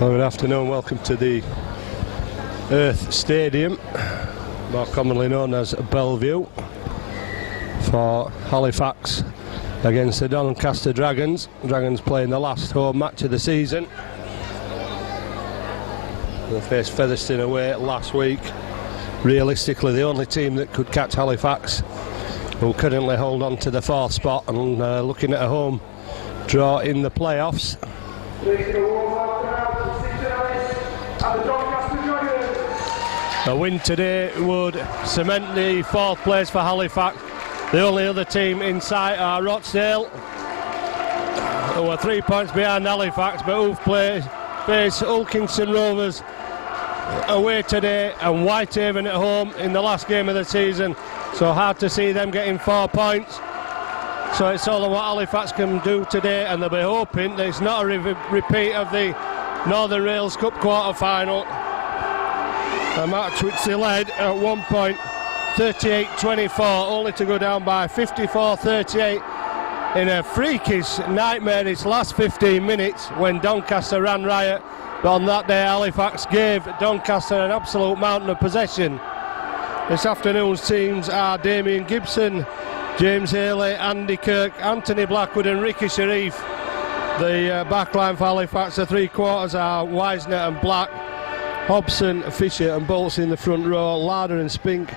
Well, good afternoon, welcome to the Earth Stadium, more commonly known as Bellevue, for Halifax against the Doncaster Dragons. Dragons playing the last home match of the season. They faced Featherstone away last week. Realistically the only team that could catch Halifax, who currently hold on to the fourth spot and looking at a home draw in the playoffs. A win today would cement the fourth place for Halifax. The only other team in sight are Rochdale, who are 3 points behind Halifax, but who've faced Ulkinson Rovers away today and Whitehaven at home in the last game of the season. So hard to see them getting 4 points. So it's all of what Halifax can do today, and they'll be hoping that it's not a repeat of the Northern Rails Cup quarter-final, a match which they led at one point 38-24, only to go down by 54-38 in a freakish, nightmarish last 15 minutes when Doncaster ran riot. But on that day Halifax gave Doncaster an absolute mountain of possession. This afternoon's teams are Damien Gibson, James Haley, Andy Kirk, Anthony Blackwood and Ricky Sharif. The backline for Halifax, the three quarters are Wisner and Black, Hobson, Fisher and Bolts in the front row, Larder and Spink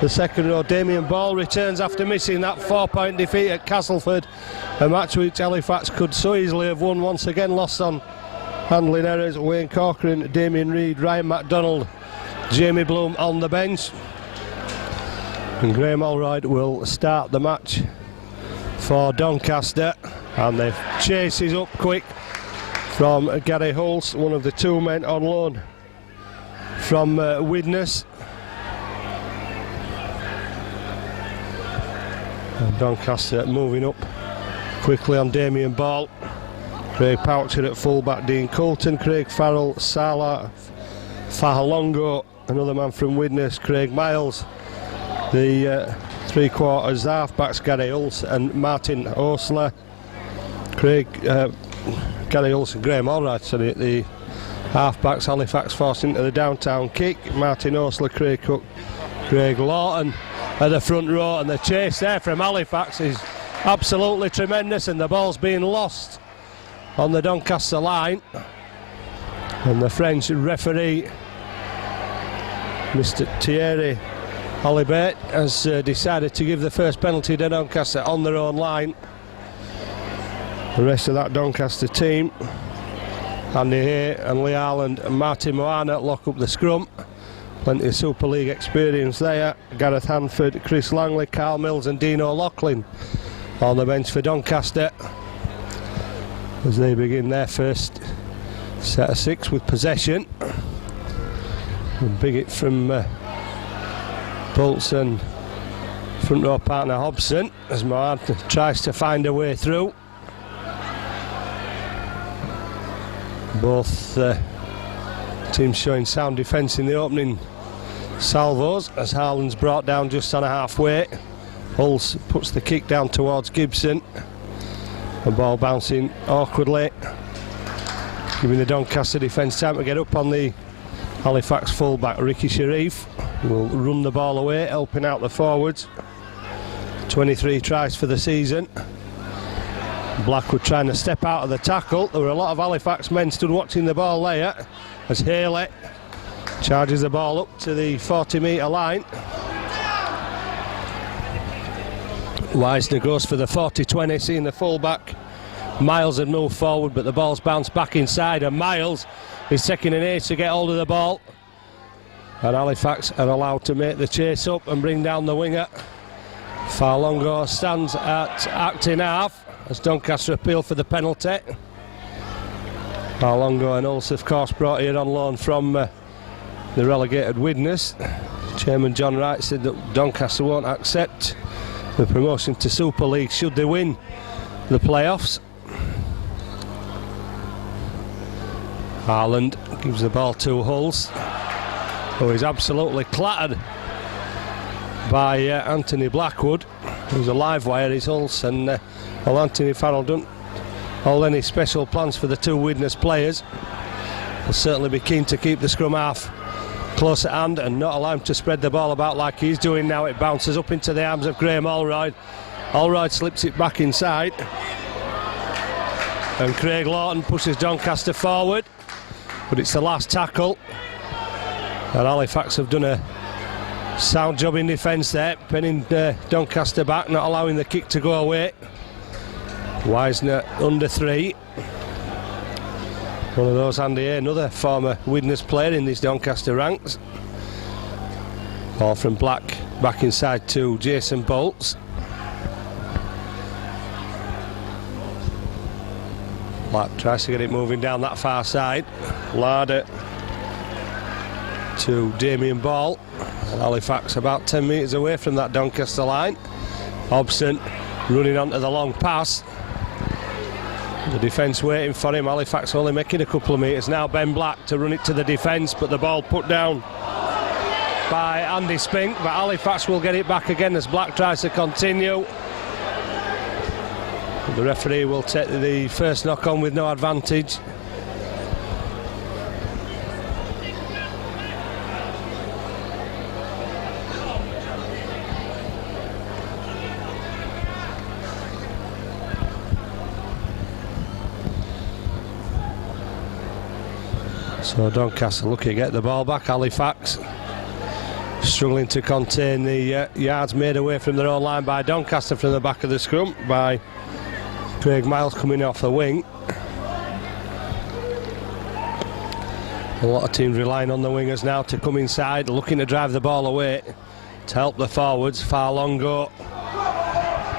the second row. Damien Ball returns after missing that 4-point defeat at Castleford, a match which Halifax could so easily have won. Once again lost on handling errors. Wayne Corcoran, Damien Reid, Ryan MacDonald, Jamie Bloom on the bench. And Graham Allroyd will start the match for Doncaster, and the chase is up quick from Gary Hulse, one of the two men on loan from Widnes. And Doncaster moving up quickly on Damien Ball. Craig Poucher at fullback, Dean Coulton, Craig Farrell, Salah Fahalongo, another man from Widnes, Craig Miles. The three quarters half-backs, Gary Hulse and Martin Osler. Gary Hulse and Graham Allroyd, sorry, at the half-backs. Halifax forced into the downtown kick. Martin Osler, Craig Cook, Craig Lawton at the front row, and the chase there from Halifax is absolutely tremendous, and the ball's being lost on the Doncaster line. And the French referee, Mr. Thierry Holibert, has decided to give the first penalty to Doncaster on their own line. The rest of that Doncaster team, Andy Hay and Lee Harland and Martin Moana, lock up the scrum. Plenty of Super League experience there. Gareth Hanford, Chris Langley, Carl Mills and Dean O'Loughlin on the bench for Doncaster as they begin their first set of six with possession. And big hit from Bolts and front row partner Hobson as Mohan tries to find a way through. Both teams showing sound defence in the opening salvos as Harlan's brought down just on a halfway. Hulse puts the kick down towards Gibson. The ball bouncing awkwardly, giving the Doncaster defence time to get up on the Halifax fullback. Ricky Sharif will run the ball away, helping out the forwards. 23 tries for the season. Blackwood trying to step out of the tackle. There were a lot of Halifax men stood watching the ball there as Haley charges the ball up to the 40-metre line. Wisner goes for the 40-20, seeing the fullback Miles had moved forward, but the ball's bounced back inside, and Miles is taking an ace to get hold of the ball, and Halifax are allowed to make the chase up and bring down the winger. Farlongo stands at acting half as Doncaster appeal for the penalty. Farlongo and Hulse, of course, brought here on loan from the relegated Widnes. Chairman John Wright said that Doncaster won't accept the promotion to Super League should they win the playoffs. Harland gives the ball to Hulse, who is absolutely clattered by Anthony Blackwood, who's a live wire. Is Hulse, and Anthony Farrell don't hold any special plans for the two Widnes players. will certainly be keen to keep the scrum half close at hand and not allow him to spread the ball about like he's doing now. It bounces up into the arms of Graham Allroyd. Allroyd slips it back inside, and Craig Lawton pushes Doncaster forward, but it's the last tackle, and Halifax have done a sound job in defence there, pinning Doncaster back, not allowing the kick to go away. Wisner under 3. One of those handy here, another former Widnes player in these Doncaster ranks. Ball from Black back inside to Jason Bolts. Black tries to get it moving down that far side. Larder to Damien Ball. And Halifax about 10 metres away from that Doncaster line. Hobson running onto the long pass. The defence waiting for him. Halifax only making a couple of metres now. Ben Black to run it to the defence, but the ball put down by Andy Spink. But Halifax will get it back again as Black tries to continue. The referee will take the first knock on with no advantage. So Doncaster looking to get the ball back. Halifax struggling to contain the yards made away from their own line by Doncaster from the back of the scrum by Craig Miles coming off the wing. A lot of teams relying on the wingers now to come inside, looking to drive the ball away to help the forwards. Farlongo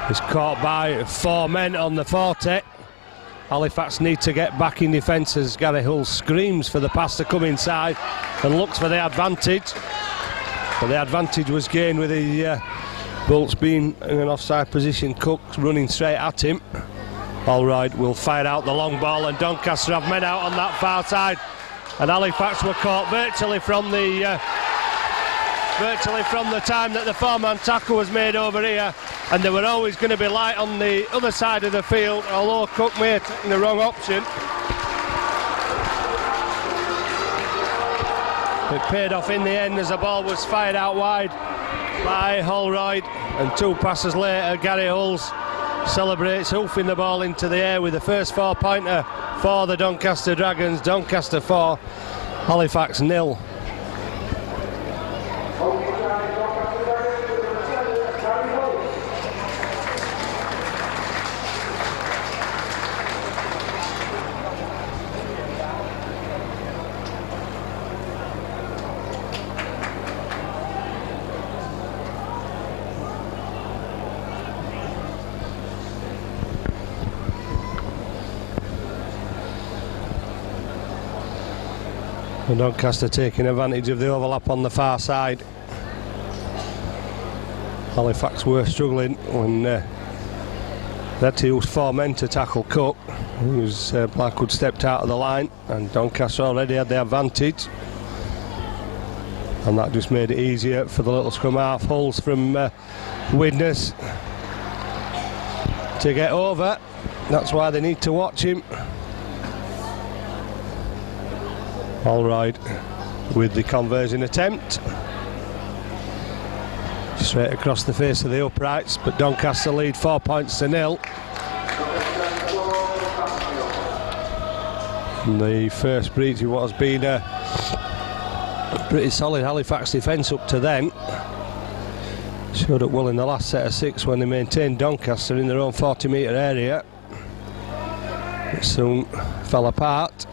is caught by 4 men on the 40. Halifax need to get back in defence as Gary Hull screams for the pass to come inside and looks for the advantage. But the advantage was gained with the Bolts being in an offside position. Cook running straight at him. Allroyd will fire out the long ball, and Doncaster have men out on that far side. And Halifax were caught virtually from the time that the 4-man tackle was made over here, and they were always going to be light on the other side of the field, although Cook may have taken the wrong option. It paid off in the end as the ball was fired out wide by Holroyd, and 2 passes later Gary Hulls celebrates, hoofing the ball into the air with the first 4-pointer for the Doncaster Dragons. Doncaster 4, Halifax 0. And Doncaster taking advantage of the overlap on the far side. Halifax were struggling when they had to use 4 men to tackle Cook. Blackwood stepped out of the line, and Doncaster already had the advantage. And that just made it easier for the little scrum half. Hulls from Widnes to get over. That's why they need to watch him. Allroyd with the conversion attempt. Straight across the face of the uprights, but Doncaster lead 4 points to 0. And the first breach of what has been a pretty solid Halifax defence up to then. Showed up well in the last set of 6 when they maintained Doncaster in their own 40-metre area. It soon fell apart.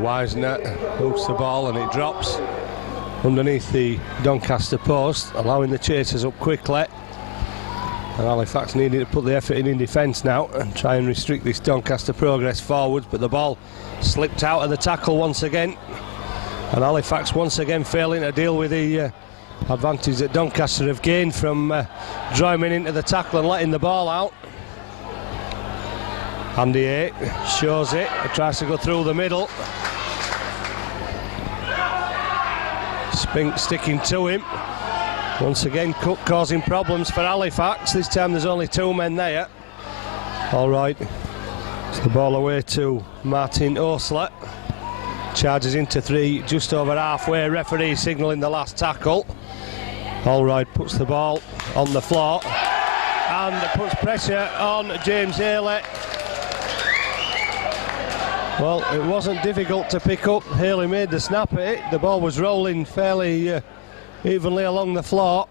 Wisner hooks the ball and it drops underneath the Doncaster post, allowing the chasers up quickly. And Halifax needing to put the effort in defence now and try and restrict this Doncaster progress forwards, but the ball slipped out of the tackle once again. And Halifax once again failing to deal with the advantage that Doncaster have gained from drawing into the tackle and letting the ball out. Andy 8 shows it, tries to go through the middle. Spink sticking to him. Once again, Cook causing problems for Halifax. This time there's only 2 men there. All right, it's the ball away to Martin Osler. Charges into 3, just over halfway. Referee signalling the last tackle. All right, puts the ball on the floor and puts pressure on James Haley. Well, it wasn't difficult to pick up. Haley made the snap at it. The ball was rolling fairly evenly along the floor.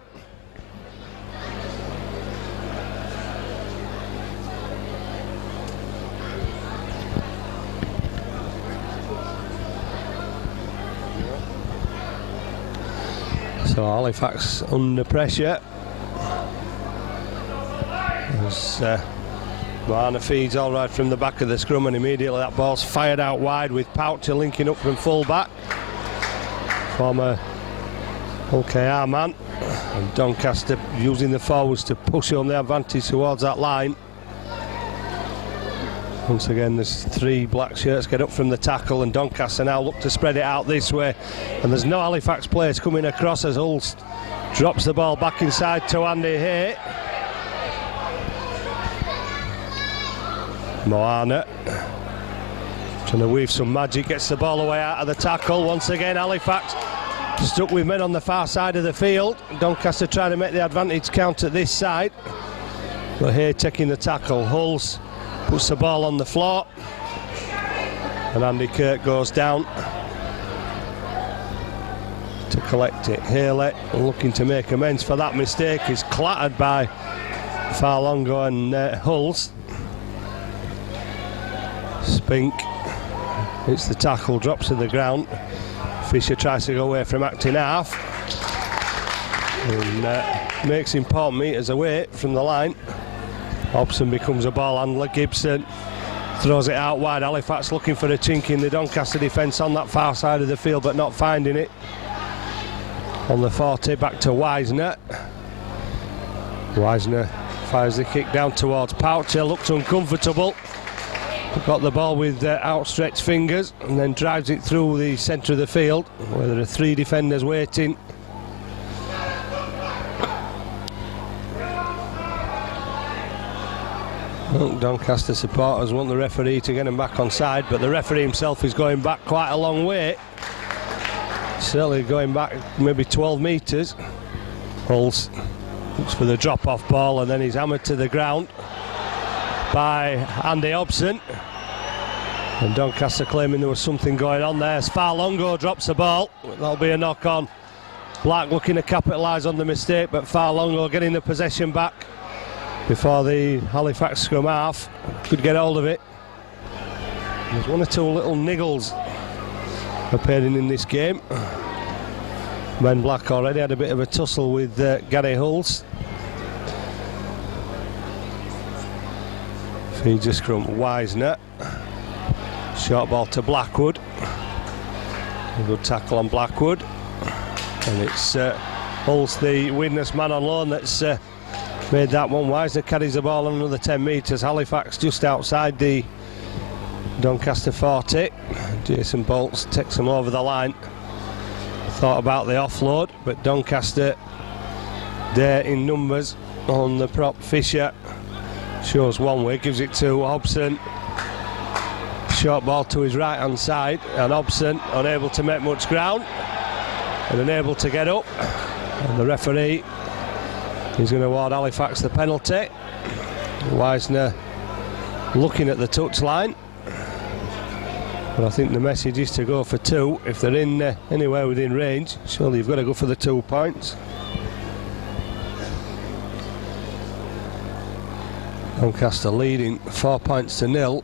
So Halifax under pressure. As Moana feeds all right from the back of the scrum, and immediately that ball's fired out wide with Poucher linking up from full back. Former OKR man. And Doncaster using the forwards to push on the advantage towards that line. Once again, there's 3 black shirts get up from the tackle, and Doncaster now look to spread it out this way. And there's no Halifax players coming across as Hulst drops the ball back inside to Andy Hay. Moana trying to weave some magic, gets the ball away out of the tackle. Once again, Halifax stuck with men on the far side of the field. Doncaster trying to make the advantage count at this side. But Hay taking the tackle. Hulst puts the ball on the floor, and Andy Kirk goes down to collect it. Haley looking to make amends for that mistake. He's clattered by Farlongo and Hulst. Spink hits the tackle, drops to the ground. Fisher tries to go away from acting half and makes important meters away from the line. Hobson becomes a ball handler. Gibson throws it out wide. Halifax looking for a chink in the Doncaster defence on that far side of the field, but not finding it. On the 40, back to Wisner. Wisner fires the kick down towards Poucher, looks uncomfortable. Got the ball with outstretched fingers and then drives it through the centre of the field where there are 3 defenders waiting. Doncaster supporters want the referee to get him back on side, but the referee himself is going back quite a long way. Certainly going back maybe 12 metres. Hulst looks for the drop-off ball, and then he's hammered to the ground by Andy Hobson. And Doncaster claiming there was something going on there. As Farlongo drops the ball, that'll be a knock on. Black looking to capitalise on the mistake, but Farlongo getting the possession back before the Halifax scrum half could get hold of it. There's 1 or 2 little niggles appearing in this game. Ben Black already had a bit of a tussle with Gary Hulst. Feeds a scrum. Wisner. Short ball to Blackwood. A good tackle on Blackwood. And it's Hulst, the witness man on loan, that's made that one. Wisner carries the ball on another 10 metres. Halifax just outside the Doncaster 40. Jason Bolts takes him over the line. Thought about the offload, but Doncaster there in numbers on the prop. Fisher shows one way, gives it to Hobson. Short ball to his right hand side, and Hobson unable to make much ground and unable to get up. And the referee is going to award Halifax the penalty. Wisner looking at the touchline, but I think the message is to go for 2 if they're in anywhere within range. Surely you've got to go for the 2 points. Doncaster leading 4 points to 0.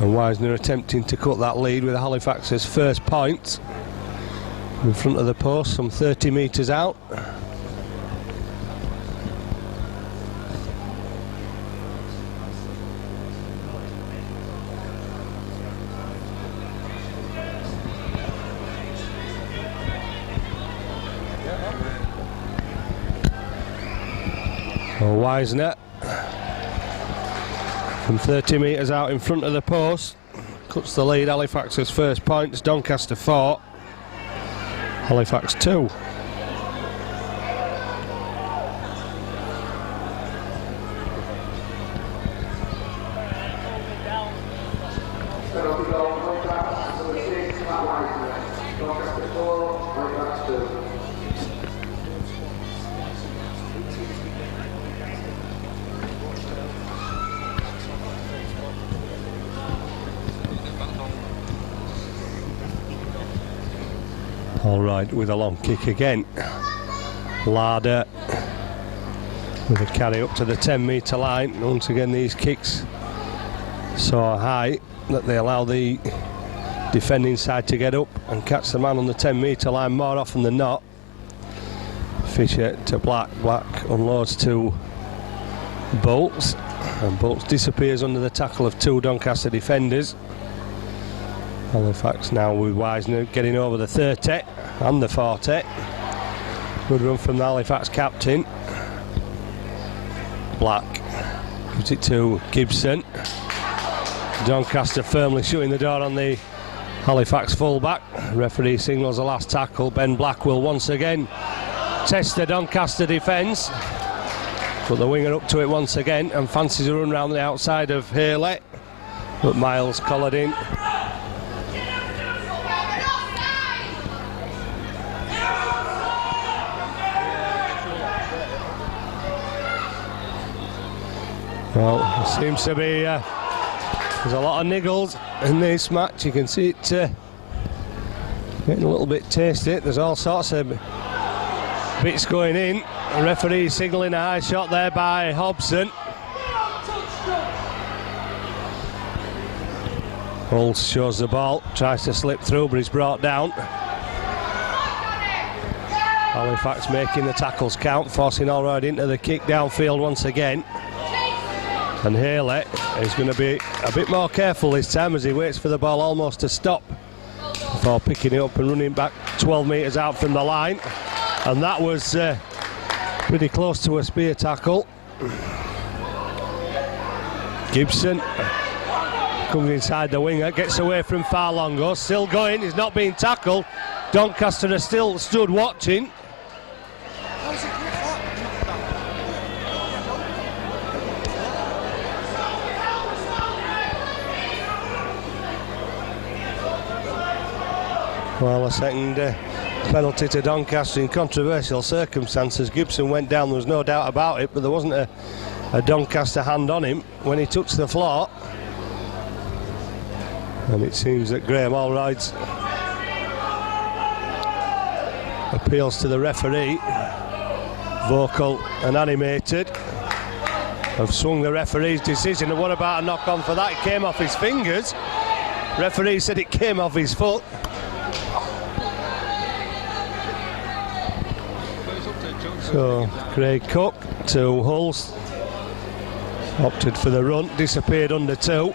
And Wisner attempting to cut that lead with Halifax's first point in front of the post, some 30 metres out. Wisner From 30 metres out in front of the post. Cuts the lead. Halifax's first points. Doncaster 4. Halifax 2. All right, with a long kick again. Larder with a carry up to the 10-metre line. Once again, these kicks so high that they allow the defending side to get up and catch the man on the 10-metre line more often than not. Fisher to Black. Black unloads to Bolts, and Bolts disappears under the tackle of 2 Doncaster defenders. Halifax now with Wisner getting over the 30 and the 40. Good run from the Halifax captain. Black gives it to Gibson. Doncaster firmly shutting the door on the Halifax fullback. Referee signals the last tackle. Ben Black will once again test the Doncaster defence. Put the winger up to it once again and fancies a run round the outside of Haley. But Miles collared in. Well, it seems to be there's a lot of niggles in this match. You can see it getting a little bit tasty. There's all sorts of bits going in. The referee signalling a high shot there by Hobson. Hulse shows the ball, tries to slip through, but he's brought down. Halifax making the tackles count, forcing all right into the kick downfield once again. And Haley is going to be a bit more careful this time as he waits for the ball almost to stop before picking it up and running back 12 metres out from the line. And that was pretty close to a spear tackle. Gibson comes inside the winger, gets away from Farlongo, still going, he's not being tackled. Doncaster are still stood watching. Well, a second penalty to Doncaster in controversial circumstances. Gibson went down, there was no doubt about it, but there wasn't a Doncaster hand on him when he touched the floor. And it seems that Graham Allride's appeals to the referee, vocal and animated, have swung the referee's decision. And what about a knock on for that? It came off his fingers. Referee said it came off his foot. So Craig Cook to Hulse, opted for the run, disappeared under 2.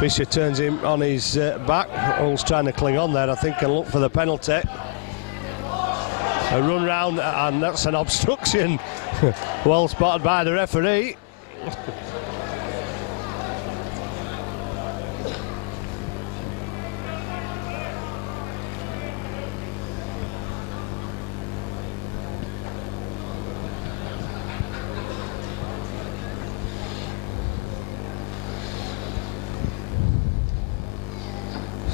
Fisher turns him on his back. Hulse trying to cling on there, I think, and look for the penalty. A run round, and that's an obstruction. Well spotted by the referee.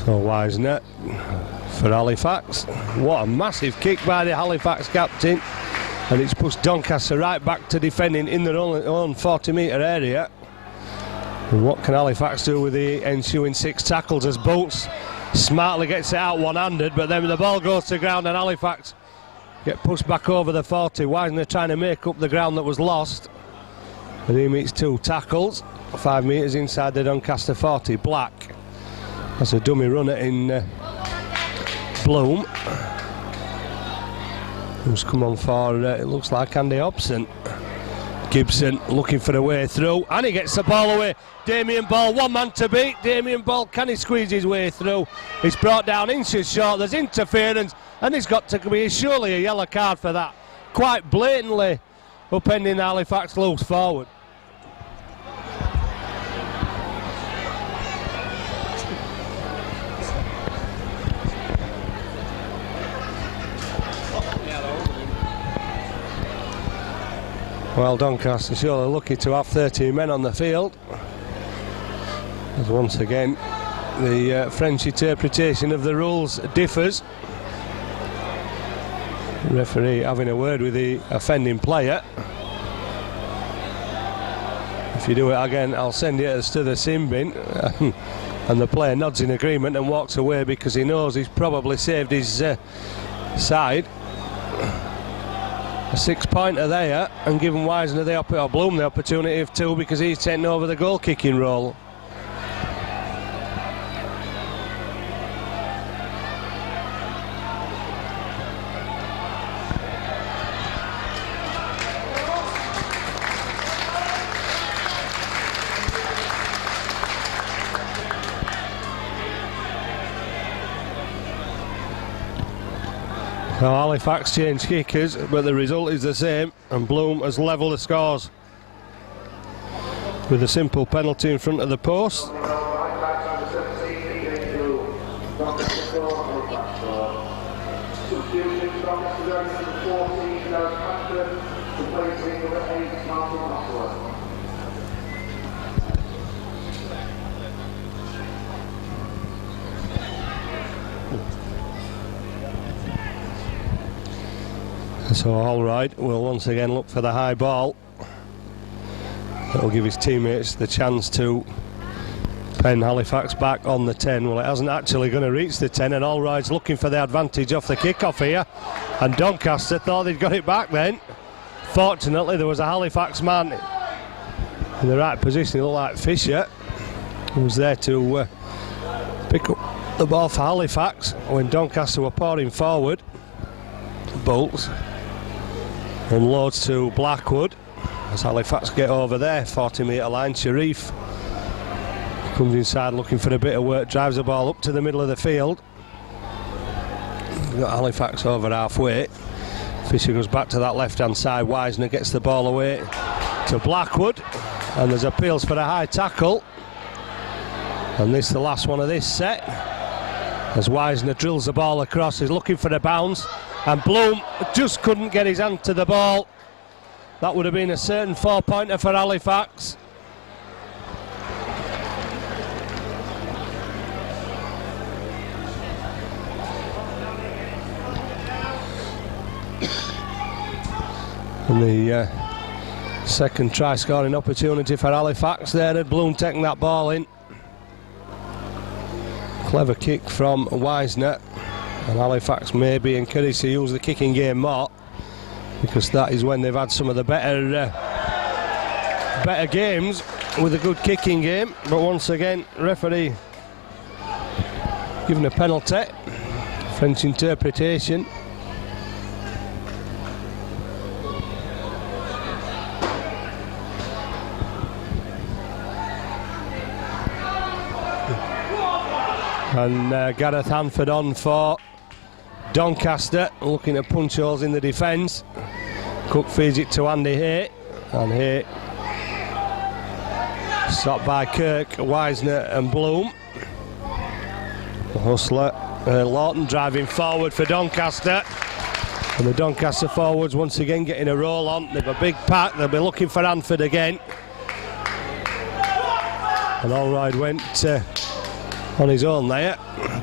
So Wisner for Halifax. What a massive kick by the Halifax captain, and it's pushed Doncaster right back to defending in their own 40-metre area. And what can Halifax do with the ensuing 6 tackles as Bolts smartly gets it out one-handed, but then the ball goes to ground and Halifax get pushed back over the 40. Wisner trying to make up the ground that was lost, and he meets 2 tackles 5 metres inside the Doncaster 40. Black. That's a dummy runner in Bloom, who's come on for, it looks like, Andy Hobson. Gibson looking for a way through, and he gets the ball away. Damien Ball, one man to beat. Damien Ball, can he squeeze his way through? He's brought down inches short, there's interference, and he's got to be surely a yellow card for that. Quite blatantly upending Halifax loose forward. Well, Doncaster surely lucky to have 13 men on the field. As once again, the French interpretation of the rules differs. The referee having a word with the offending player. If you do it again, I'll send it to the sin bin. And the player nods in agreement and walks away because he knows he's probably saved his side. A 6-pointer there, and given Wisner or Bloom the opportunity of 2 because he's taken over the goal kicking role. So Halifax changed kickers, but the result is the same, and Bloom has levelled the scores with a simple penalty in front of the post. So Allred will once again look for the high ball. That'll give his teammates the chance to pen Halifax back on the 10. Well, it hasn't actually going to reach the 10, and Allred's looking for the advantage off the kick-off here. And Doncaster thought they'd got it back then. Fortunately, there was a Halifax man in the right position. It looked like Fisher, who was there to pick up the ball for Halifax when Doncaster were pouring forward. Bolts unloads to Blackwood as Halifax get over there, 40-metre line. Sharif comes inside looking for a bit of work, drives the ball up to the middle of the field. We've got Halifax over halfway. Fisher goes back to that left-hand side. Wisner gets the ball away to Blackwood, and there's appeals for a high tackle. And this is the last one of this set as Wisner drills the ball across. He's looking for a bounce, and Bloom just couldn't get his hand to the ball. That would have been a certain 4-pointer for Halifax. And the second try scoring opportunity for Halifax there, had Bloom taking that ball in. Clever kick from Wisner, and Halifax may be encouraged to use the kicking game more, because that is when they've had some of the better games with a good kicking game. But once again, referee given a penalty. French interpretation. And Gareth Hanford on for Doncaster, looking at punch holes in the defence. Cook feeds it to Andy Hay, and Hay stopped by Kirk, Wisner and Bloom. The hustler, Lawton driving forward for Doncaster, and the Doncaster forwards once again getting a roll on. They've a big pack, they'll be looking for Hanford again. And Allred went on his own there.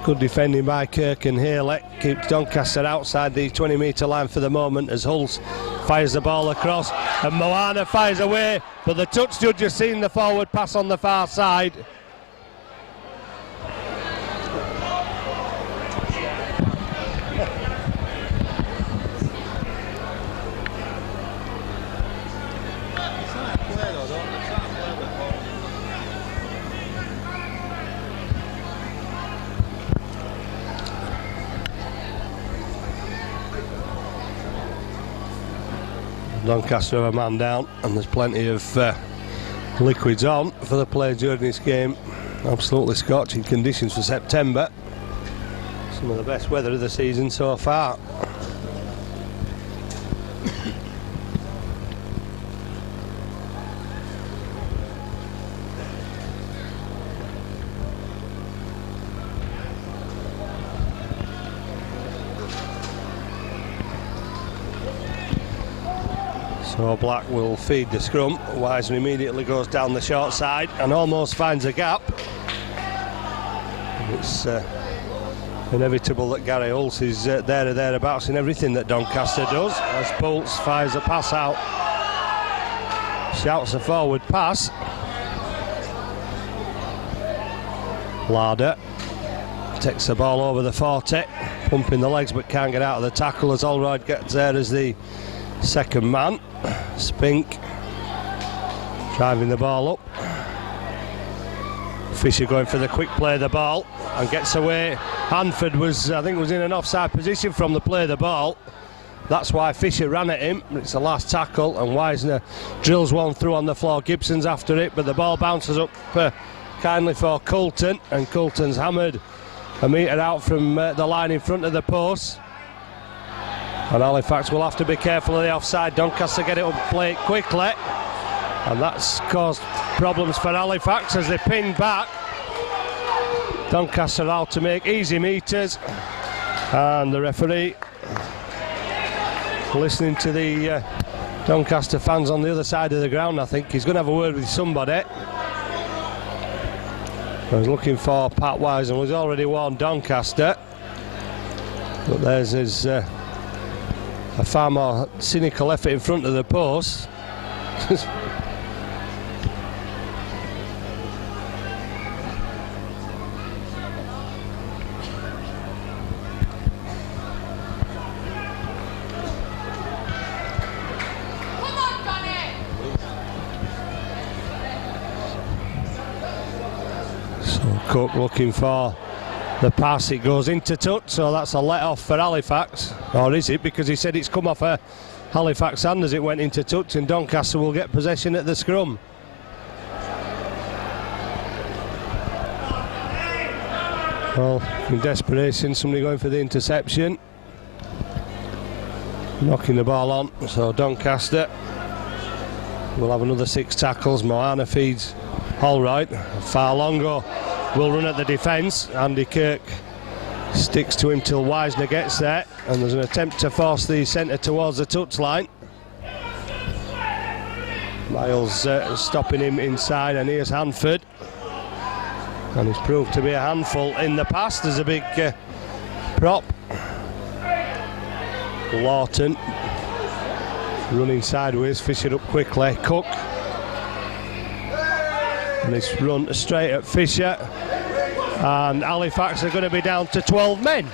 Good defending by Kirk and Haley. Keeps Doncaster outside the 20-metre line for the moment as Hulse fires the ball across, and Moana fires away, but the touch judge has seen the forward pass on the far side. Doncaster have a man down, and there's plenty of liquids on for the player during this game. Absolutely scorching conditions for September. Some of the best weather of the season so far. So Black will feed the scrum. Wiseman immediately goes down the short side and almost finds a gap. It's inevitable that Gary Hulse is there or thereabouts in everything that Doncaster does, as Pulse fires a pass out. Shouts a forward pass. Larder takes the ball over the 40, pumping the legs but can't get out of the tackle as Allroyd gets there as the second man. Spink driving the ball up. Fisher going for the quick play of the ball and gets away. Hanford was, I think, was in an offside position from the play of the ball. That's why Fisher ran at him. It's the last tackle and Wisner drills one through on the floor. Gibson's after it, but the ball bounces up kindly for Coulton, and Coulton's hammered a metre out from the line in front of the post. And Halifax will have to be careful of the offside. Doncaster get it up, play it quickly, and that's caused problems for Halifax as they pin back. Doncaster out to make easy meters, and the referee, listening to the Doncaster fans on the other side of the ground, I think he's going to have a word with somebody. I was looking for Pat Wise and was already warned Doncaster, but there's his a far more cynical effort in front of the post. Cook looking for the pass, it goes into touch, so that's a let off for Halifax, or is it? Because he said it's come off a Halifax hand as it went into touch, and Doncaster will get possession at the scrum. Well, in desperation, somebody going for the interception, knocking the ball on, so Doncaster will have another 6 tackles. Moana feeds Allroyd. Farlongo will run at the defence. Andy Kirk sticks to him till Wisner gets there, and there's an attempt to force the centre towards the touchline. Miles stopping him inside, and here's Hanford, and he's proved to be a handful in the past. There's a big prop. Lawton running sideways, Fisher up quickly. Cook, and it's run straight at Fisher, and Halifax are going to be down to 12 men.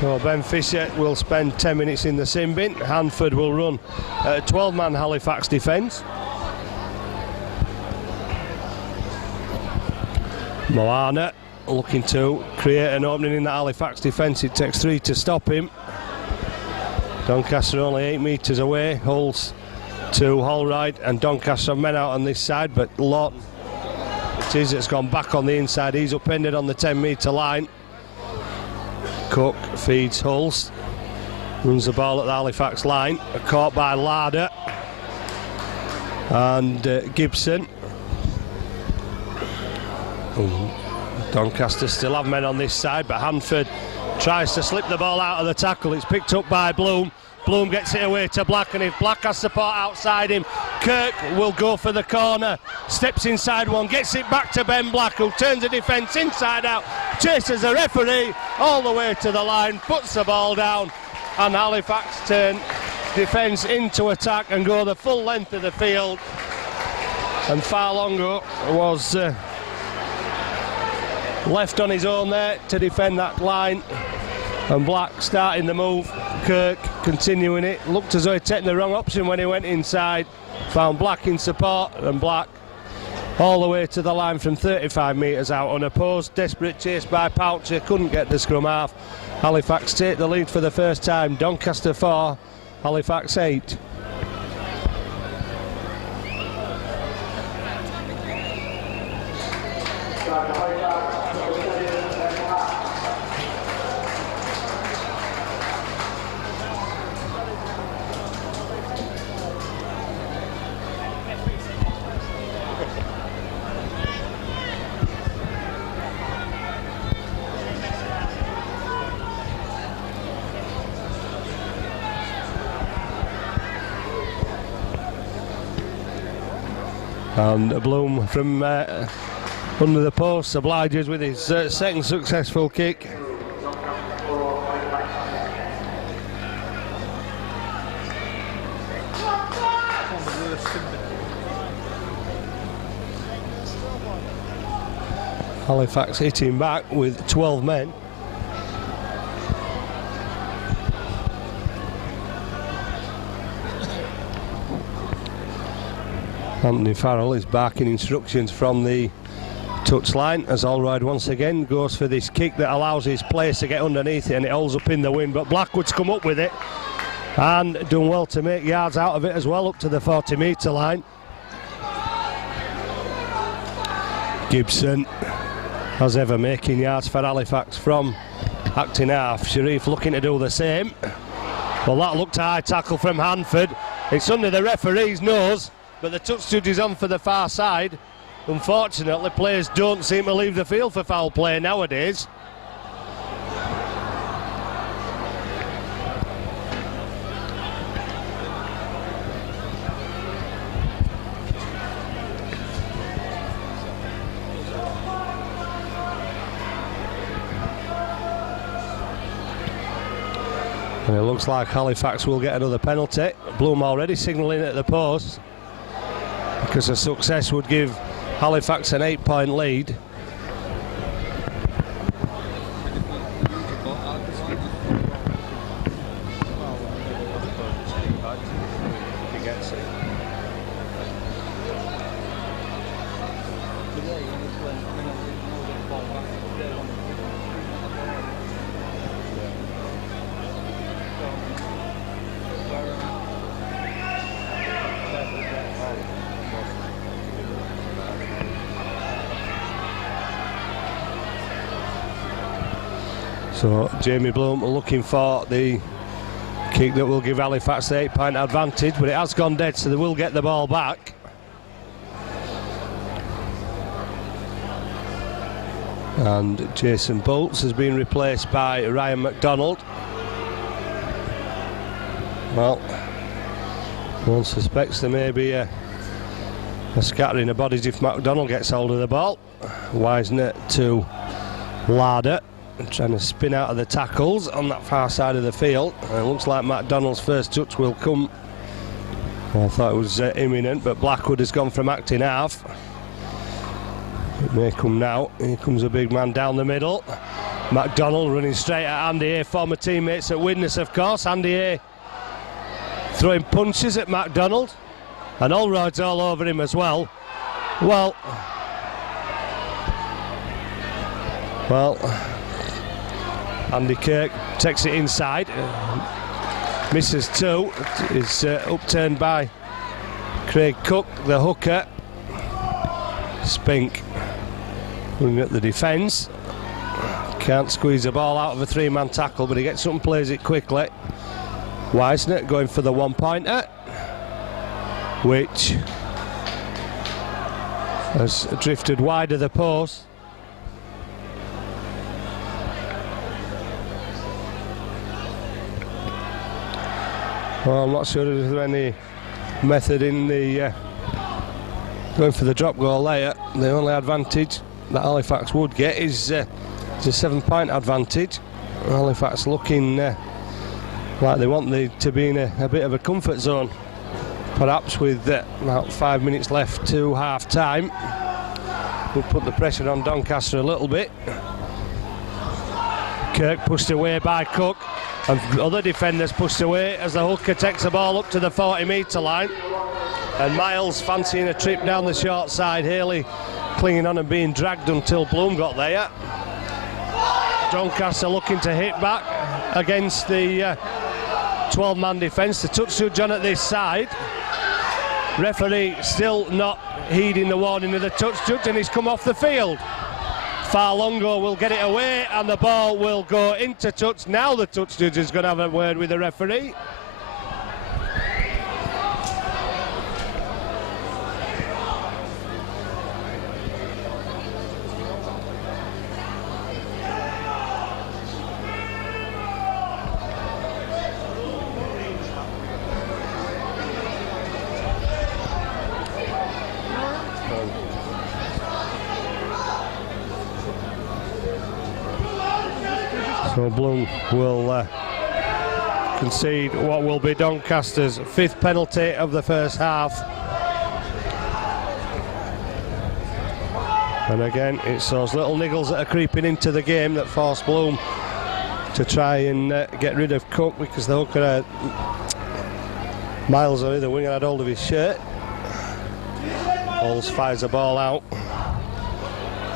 So Ben Fisher will spend 10 minutes in the sin bin. Hanford will run a 12-man Halifax defence. Moana looking to create an opening in the Halifax defence. It takes 3 to stop him. Doncaster only 8 metres away. Hulse to Allroyd, and Doncaster have men out on this side, but Lawton, it's gone back on the inside. He's upended on the 10-metre line. Cook feeds Hulse, runs the ball at the Halifax line, caught by Larder and Gibson. Doncaster still have men on this side, but Hanford tries to slip the ball out of the tackle. It's picked up by Bloom. Bloom gets it away to Black, and if Black has support outside him, Kirk will go for the corner, steps inside one, gets it back to Ben Black, who turns the defence inside out, chases the referee all the way to the line, puts the ball down, and Halifax turn defence into attack and go the full length of the field. And Farlongo was left on his own there to defend that line, and Black starting the move. Kirk continuing it, looked as though he'd taken the wrong option when he went inside, found Black in support, and Black all the way to the line from 35 metres out unopposed. Desperate chase by Poucher, couldn't get the scrum half. Halifax take the lead for the first time. Doncaster 4, Halifax 8. And Bloom from under the post obliges with his second successful kick. Halifax hitting back with 12 men. Anthony Farrell is barking instructions from the touchline as Allroyd once again goes for this kick that allows his players to get underneath it, and it holds up in the wind, but Blackwood's come up with it and done well to make yards out of it as well, up to the 40-metre line. Gibson, as ever, making yards for Halifax from acting half. Sharif looking to do the same. Well, that looked a high tackle from Hanford. It's under the referee's nose, but the touch judge is on for the far side. Unfortunately, players don't seem to leave the field for foul play nowadays. And it looks like Halifax will get another penalty. Bloom already signalling at the post, because a success would give Halifax an 8-point lead. So Jamie Bloom looking for the kick that will give Halifax the 8-point advantage, but it has gone dead, so they will get the ball back. And Jason Bolts has been replaced by Ryan McDonald. Well, one suspects there may be a scattering of bodies if McDonald gets hold of the ball. Wisner to Larder, trying to spin out of the tackles on that far side of the field. And it looks like McDonald's first touch will come. I thought it was imminent, but Blackwood has gone from acting half. It may come now. Here comes a big man down the middle. McDonald running straight at Andy A, former teammates at Widnes, of course. Andy A throwing punches at McDonald, and Allroyd's all over him as well. Well, Andy Kirk takes it inside, misses two, is upturned by Craig Cook, the hooker. Spink looking at the defence, can't squeeze the ball out of a three-man tackle, but he gets up and plays it quickly. Wisner going for the one-pointer, which has drifted wide of the post. Well, I'm not sure if there's any method in the going for the drop goal there. The only advantage that Halifax would get is a 7-point advantage. Halifax looking like they want to be in a bit of a comfort zone, perhaps with about 5 minutes left to half time. We'll put the pressure on Doncaster a little bit. Kirk pushed away by Cook, and other defenders pushed away as the hooker takes the ball up to the 40-metre line. And Miles fancying a trip down the short side. Haley clinging on and being dragged until Bloom got there. Doncaster looking to hit back against the 12-man defence. The touch judge on at this side. Referee still not heeding the warning of the touch judge, and he's come off the field. Farlongo will get it away, and the ball will go into touch. Now the touch judge is going to have a word with the referee. So Bloom will concede what will be Doncaster's 5th penalty of the first half. And again, it's those little niggles that are creeping into the game that force Bloom to try and get rid of Cook, because the hooker Miles, or the winger, had hold of his shirt. Halls fires the ball out,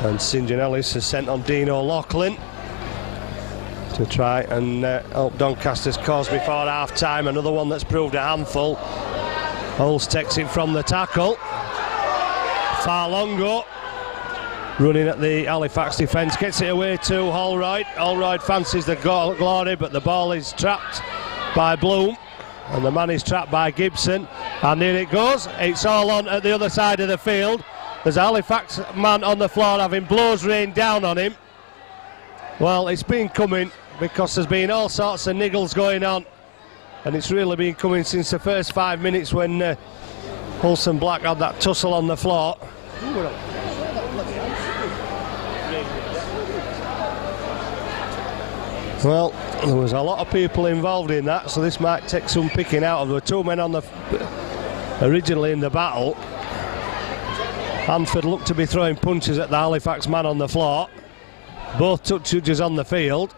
and St John Ellis has sent on Dean O'Loughlin to try and help Doncaster's cause before half-time. Another one that's proved a handful. Halls takes it from the tackle. Farlongo running at the Halifax defence, gets it away to Holroyd. Holroyd fancies the glory, but the ball is trapped by Bloom, and the man is trapped by Gibson, and here it goes. It's all on at the other side of the field. There's a Halifax man on the floor having blows rain down on him. Well, it's been coming, because there's been all sorts of niggles going on, and it's really been coming since the first 5 minutes when Hulson Black had that tussle on the floor. Well, there was a lot of people involved in that, so this might take some picking out of. There were 2 men on the originally in the battle. Hanford looked to be throwing punches at the Halifax man on the floor. Both took judges on the field.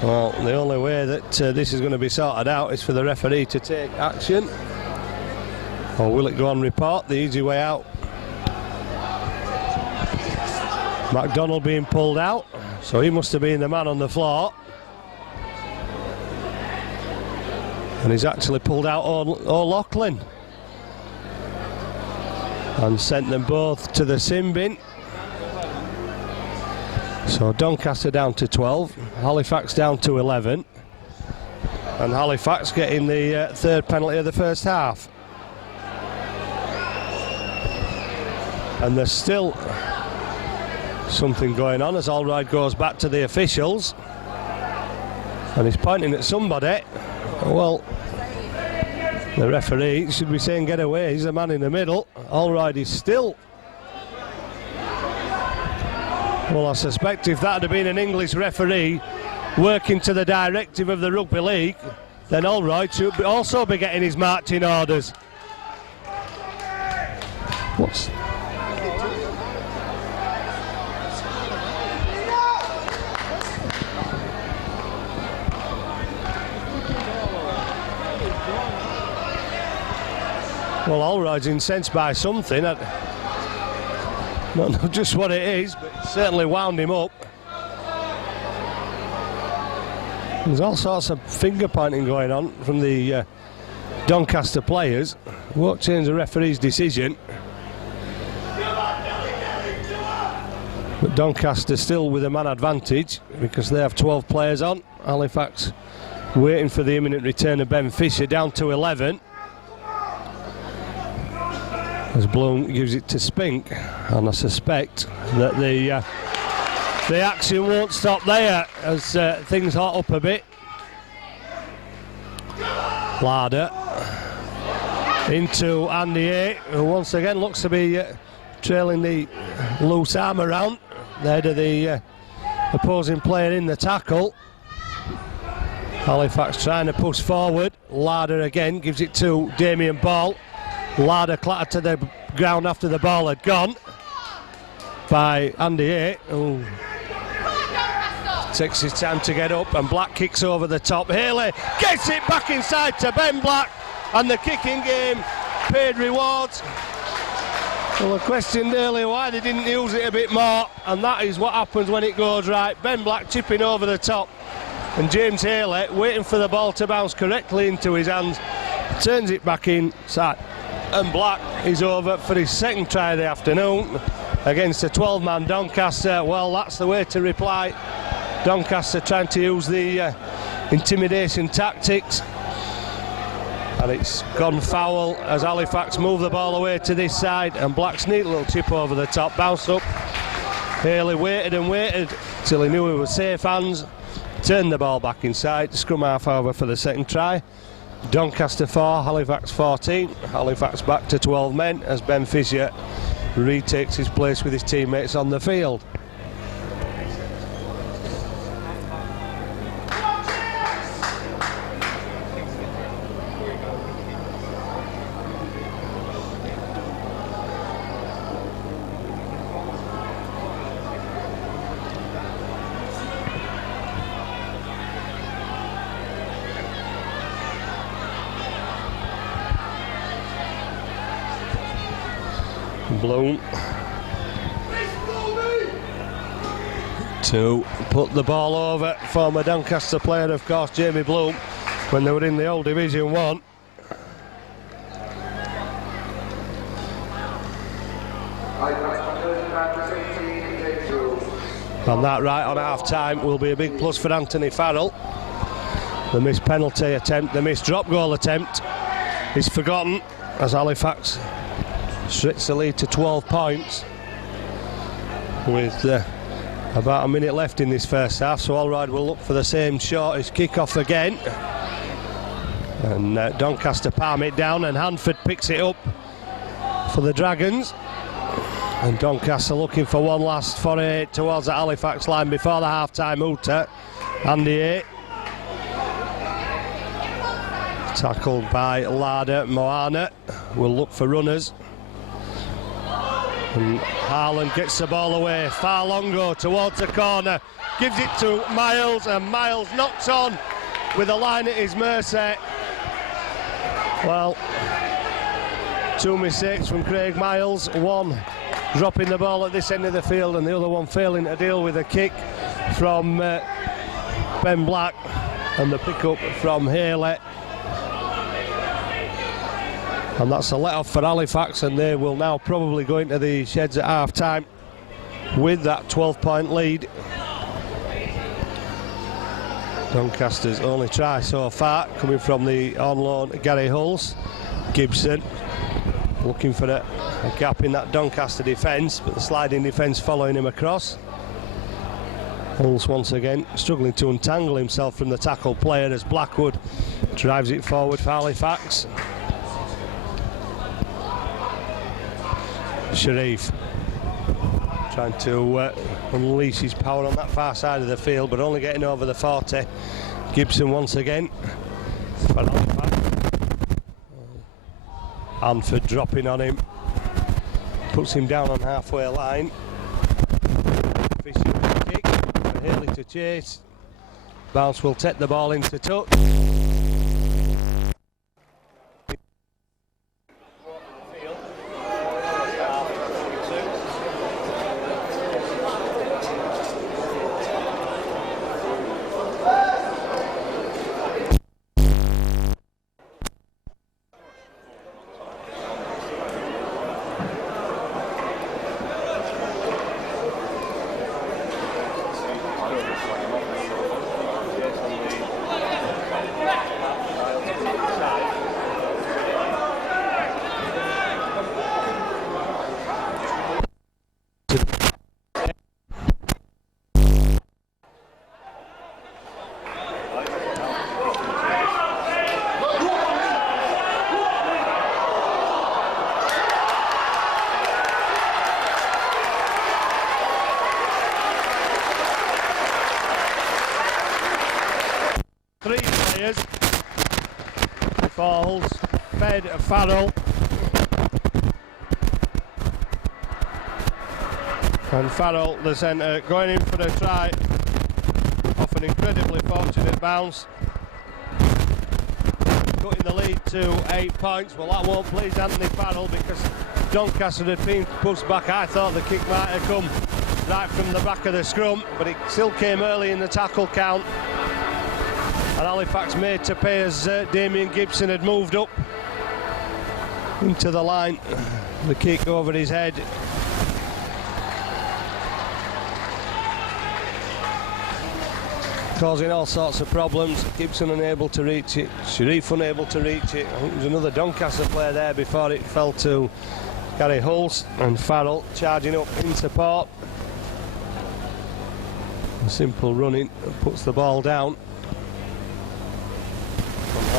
Well, the only way that this is going to be sorted out is for the referee to take action. Or will it go on report? The easy way out. McDonald being pulled out, so he must have been the man on the floor. And he's actually pulled out O'Loughlin and sent them both to the sin bin. So Doncaster down to 12, Halifax down to 11, and Halifax getting the 3rd penalty of the first half. And there's still something going on as Holroyd goes back to the officials, and he's pointing at somebody. Well, the referee should be saying get away. He's the man in the middle. Holroyd is still. Well, I suspect if that had been an English referee working to the directive of the Rugby League, then Holroyd should also be getting his marching orders. What's... Well, Holroyd's incensed by something. I don't know just what it is, but it certainly wound him up. There's all sorts of finger pointing going on from the Doncaster players. Won't change the referee's decision. But Doncaster still with a man advantage, because they have 12 players on. Halifax waiting for the imminent return of Ben Fisher, down to 11. As Bloom gives it to Spink, and I suspect that the action won't stop there as things hot up a bit. Larder into Andy A, who once again looks to be trailing the loose arm around the head of the opposing player in the tackle. Halifax trying to push forward. Larder again gives it to Damien Ball. Larder clattered to the ground after the ball had gone by Andy A, who takes his time to get up, and Black kicks over the top. Haley gets it back inside to Ben Black, and the kicking game paid rewards. Well, I questioned earlier why they didn't use it a bit more, and that is what happens when it goes right. Ben Black chipping over the top, and James Haley waiting for the ball to bounce correctly into his hands, turns it back inside. And Black is over for his 2nd try of the afternoon against a 12-man Doncaster. Well, that's the way to reply. Doncaster trying to use the intimidation tactics, and it's gone foul as Halifax move the ball away to this side, and Black's neat little chip over the top, bounce up. Haley waited and waited till he knew he was safe hands, turned the ball back inside. Scrum half over for the 2nd try, Doncaster 4, Halifax 14. Halifax back to 12 men as Ben Fisher retakes his place with his teammates on the field. Bloom to put the ball over. Former Doncaster player, of course, Jamie Bloom, when they were in the old Division 1. And that right on half-time will be a big plus for Anthony Farrell. The missed penalty attempt, the missed drop goal attempt is forgotten as Halifax stretch the lead to 12 points with about a minute left in this first half. So Allride will look for the same shortish kick-off again, and Doncaster palm it down, and Hanford picks it up for the Dragons, and Doncaster looking for one last foray towards the Halifax line before the half-time hooter. Andy A, tackled by Lada. Moana will look for runners, and Harlan gets the ball away. Farlongo towards the corner, gives it to Miles, and Miles knocks on with a line at his mercy. Well, two mistakes from Craig Miles, one dropping the ball at this end of the field and the other one failing to deal with a kick from Ben Black, and the pick-up from Haley. And that's a let-off for Halifax, and they will now probably go into the sheds at half-time with that 12-point lead. Doncaster's only try so far coming from the on-loan Gary Hulls. Gibson looking for a gap in that Doncaster defence, but the sliding defence following him across. Hulls once again struggling to untangle himself from the tackle player as Blackwood drives it forward for Halifax. Sharif trying to unleash his power on that far side of the field, but only getting over the 40. Gibson once again for Halifax. Hanford dropping on him, puts him down on halfway line. Fisher with a kick for Haley to chase. Bounce will take the ball into touch. 3 players. Falls, Fed, Farrell. And Farrell, the centre, going in for a try off an incredibly fortunate bounce. Cutting the lead to 8 points. Well, that won't please Anthony Farrell because Doncaster had been pushed back. I thought the kick might have come right from the back of the scrum, but it still came early in the tackle count. And Halifax made to pay as Damien Gibson had moved up into the line. The kick over his head. Causing all sorts of problems. Gibson unable to reach it. Sharif unable to reach it. I think there was another Doncaster player there before it fell to Gary Hulls, and Farrell charging up in support. A simple running puts the ball down.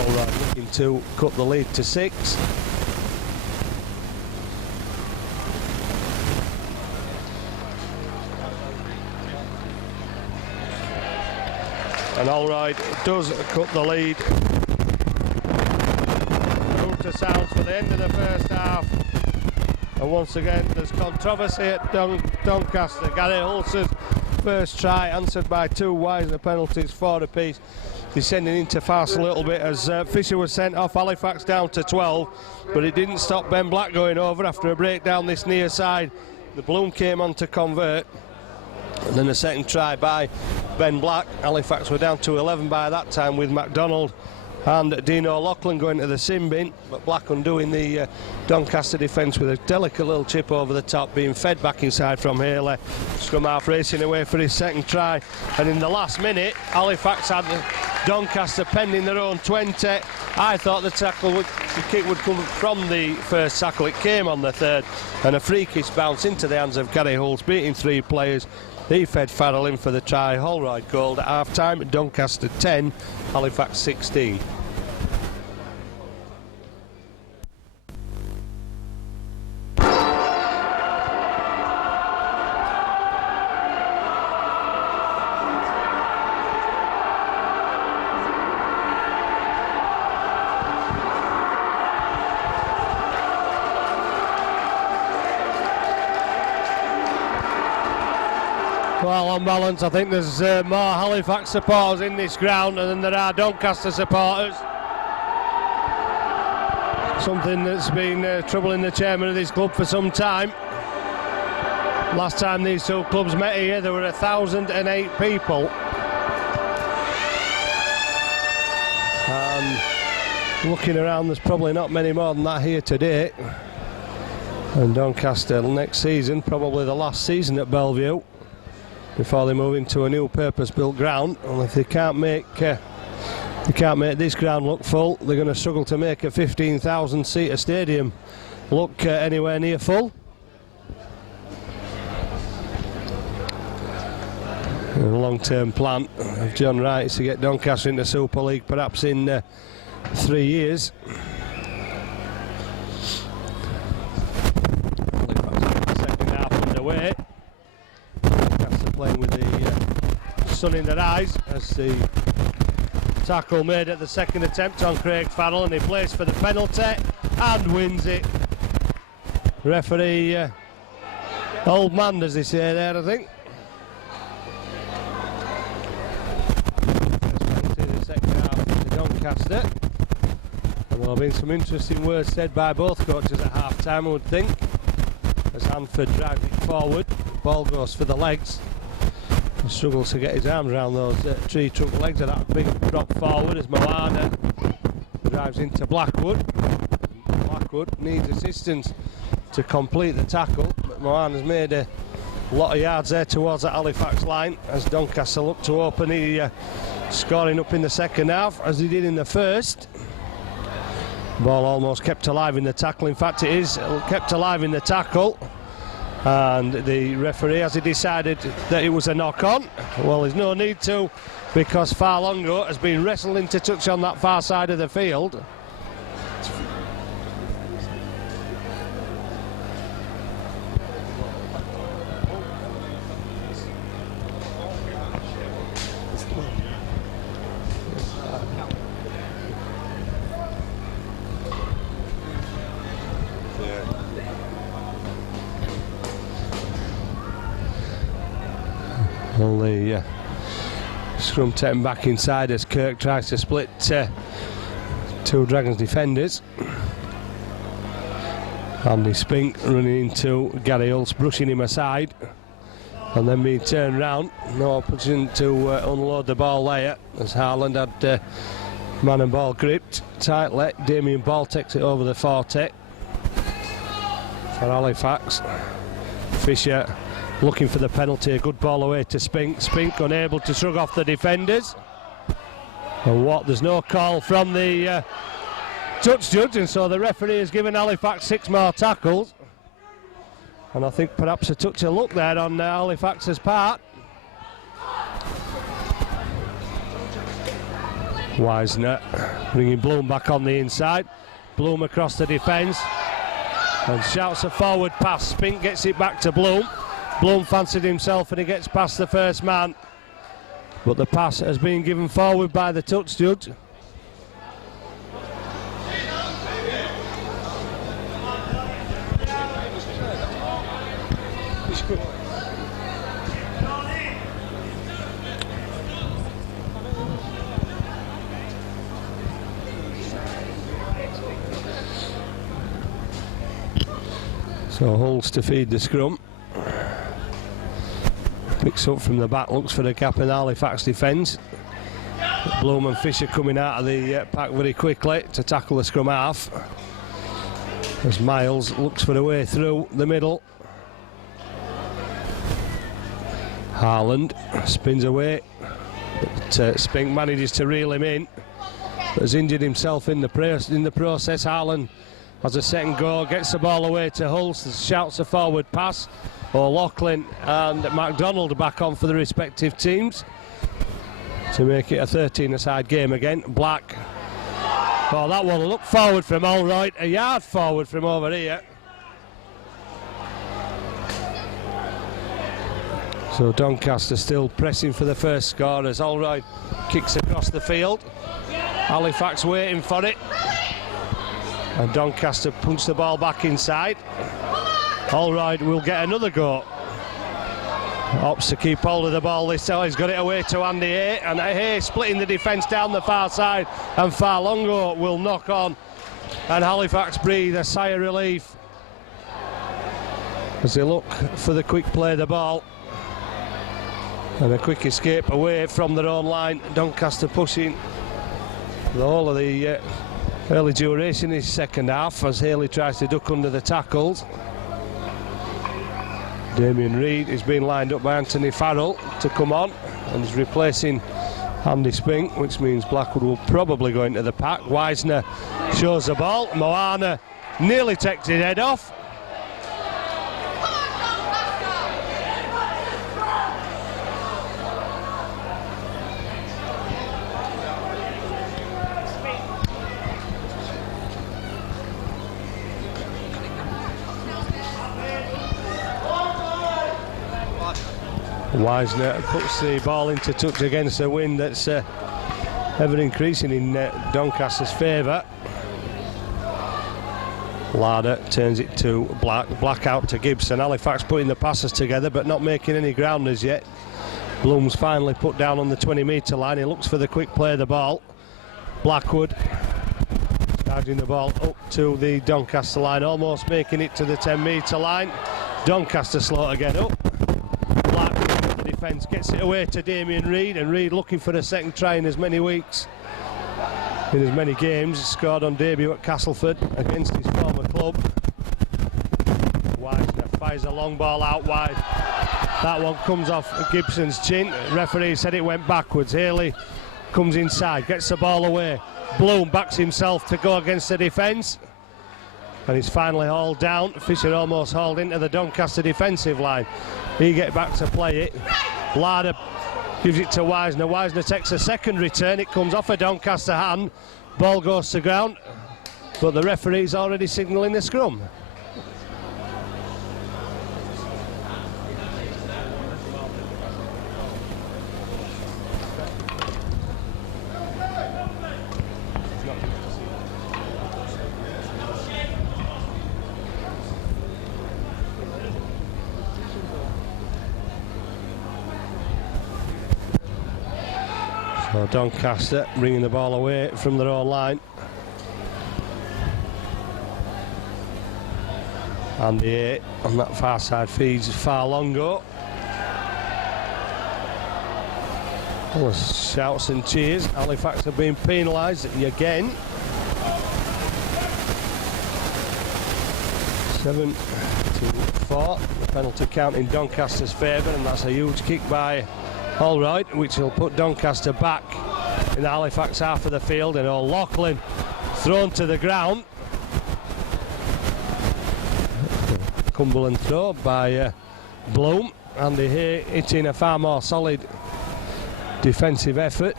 Alright, looking to cut the lead to 6. And Alright does cut the lead. Rooster sounds for the end of the first half. And once again, there's controversy at Doncaster. Gary Hulse's first try answered by 2 Wisner penalties, 4 apiece. Descending into fast a little bit as Fisher was sent off. Halifax down to 12, but it didn't stop Ben Black going over after a break down this near side. The Bloom came on to convert, and then a second try by Ben Black. Halifax were down to 11 by that time with MacDonald and Dean O'Loughlin going to the sin bin, but Black undoing the Doncaster defence with a delicate little chip over the top, being fed back inside from Haley. Scrum half racing away for his second try, and in the last minute Halifax had Doncaster pending their own 20. I thought the kick would come from the first tackle. It came on the third, and a freakish bounce into the hands of Gary Hulse, beating 3 players. He fed Farrell in for the try. Holroyd goal at half time. Doncaster 10, Halifax 16. Well, on balance, I think there's more Halifax supporters in this ground than there are Doncaster supporters. Something that's been troubling the chairman of this club for some time. Last time these 2 clubs met here, there were 1,008 people. And looking around, there's probably not many more than that here today. And Doncaster next season, probably the last season at Bellevue, before they move into a new purpose-built ground. And if they can't make this ground look full, they're going to struggle to make a 15,000-seater stadium look anywhere near full. And a long-term plan of John Wright is to get Doncaster into Super League, perhaps in 3 years. Second half underway. Playing with the sun in their eyes as the tackle made at the second attempt on Craig Farrell, and he plays for the penalty and wins it. Referee old man, as they say there, I think. The second half to Doncaster, and there'll have been some interesting words said by both coaches at half time, I would think, as Hanford drives it forward. The ball goes for the legs. He struggles to get his arms around those tree trunk legs of that big drop forward as Moana drives into Blackwood. Blackwood needs assistance to complete the tackle, but Moana's made a lot of yards there towards that Halifax line as Doncaster look to open the scoring up in the second half as he did in the first. Ball almost kept alive in the tackle. In fact, it is kept alive in the tackle. And the referee, has he decided that it was a knock-on? Well, there's no need to, because Farlongo has been wrestled into touch on that far side of the field. Well, the scrum taken back inside as Kirk tries to split 2 Dragons defenders. Andy Spink running into Gary Hulse, brushing him aside, and then being turned round. No opportunity to unload the ball there as Harland had man and ball gripped tightly. Damien Ball takes it over the 40 for Halifax. Fisher looking for the penalty, a good ball away to Spink. Spink unable to shrug off the defenders. And there's no call from the touch judge, and so the referee has given Halifax 6 more tackles. And I think perhaps a touch of luck there on Halifax's part. Wisner bringing Bloom back on the inside. Bloom across the defence and shouts a forward pass. Spink gets it back to Bloom. Bloom fancied himself and he gets past the first man, but the pass has been given forward by the touch judge. So Hulls to feed the scrum. Picks up from the back, looks for the gap in Halifax defence. Bloom and Fisher coming out of the pack very quickly to tackle the scrum half. As Miles looks for a way through the middle. Harland spins away, but Spink manages to reel him in. But has injured himself in the process. Harland has a second go, gets the ball away to Hulls, shouts a forward pass. O'Loughlin and MacDonald back on for the respective teams to make it a 13-a-side game again. Black. Oh, that one looked forward from Allroyd, a yard forward from over here. So Doncaster still pressing for the first score as Allroyd kicks across the field. Halifax waiting for it. And Doncaster punts the ball back inside. Allroyd will get another go. Opts to keep hold of the ball this time. He's got it away to Andy Hay, and Hay splitting the defence down the far side, and Farlongo will knock on, and Halifax breathe a sigh of relief as they look for the quick play of the ball and a quick escape away from their own line. Doncaster pushing the whole of the early duration in his second half as Haley tries to duck under the tackles. Damien Reid is being lined up by Anthony Farrell to come on and is replacing Andy Spink, which means Blackwood will probably go into the pack. Wisner shows the ball. Moana nearly takes his head off. Wisner puts the ball into touch against a wind that's ever increasing in Doncaster's favour. Larder turns it to Black. Black out to Gibson. Halifax putting the passes together but not making any ground as yet. Bloom's finally put down on the 20-metre line. He looks for the quick play of the ball. Blackwood charging the ball up to the Doncaster line, almost making it to the 10-metre line. Doncaster slow to get up. Black the defence gets it away to Damien Reid, and Reid looking for a second try in as many weeks, in as many games. Scored on debut at Castleford against his former club. Wisner fires a long ball out wide. That one comes off Gibson's chin. Referee said it went backwards. Haley comes inside, gets the ball away. Bloom backs himself to go against the defence, and he's finally hauled down. Fisher almost hauled into the Doncaster defensive line. He gets back to play it. Larder gives it to Wisner. Wisner takes a second return. It comes off a Doncaster hand. Ball goes to ground, but the referee's already signalling the scrum. So Doncaster bringing the ball away from their own line. Andy A on that far side feeds Farlongo. Shouts and cheers. Halifax have been penalised again. 7-4. The penalty count in Doncaster's favour, and that's a huge kick by Allroyd, which will put Doncaster back in the Halifax half of the field, and O'Loughlin thrown to the ground. Cumberland throw by Bloom. Andy Hay hitting a far more solid defensive effort.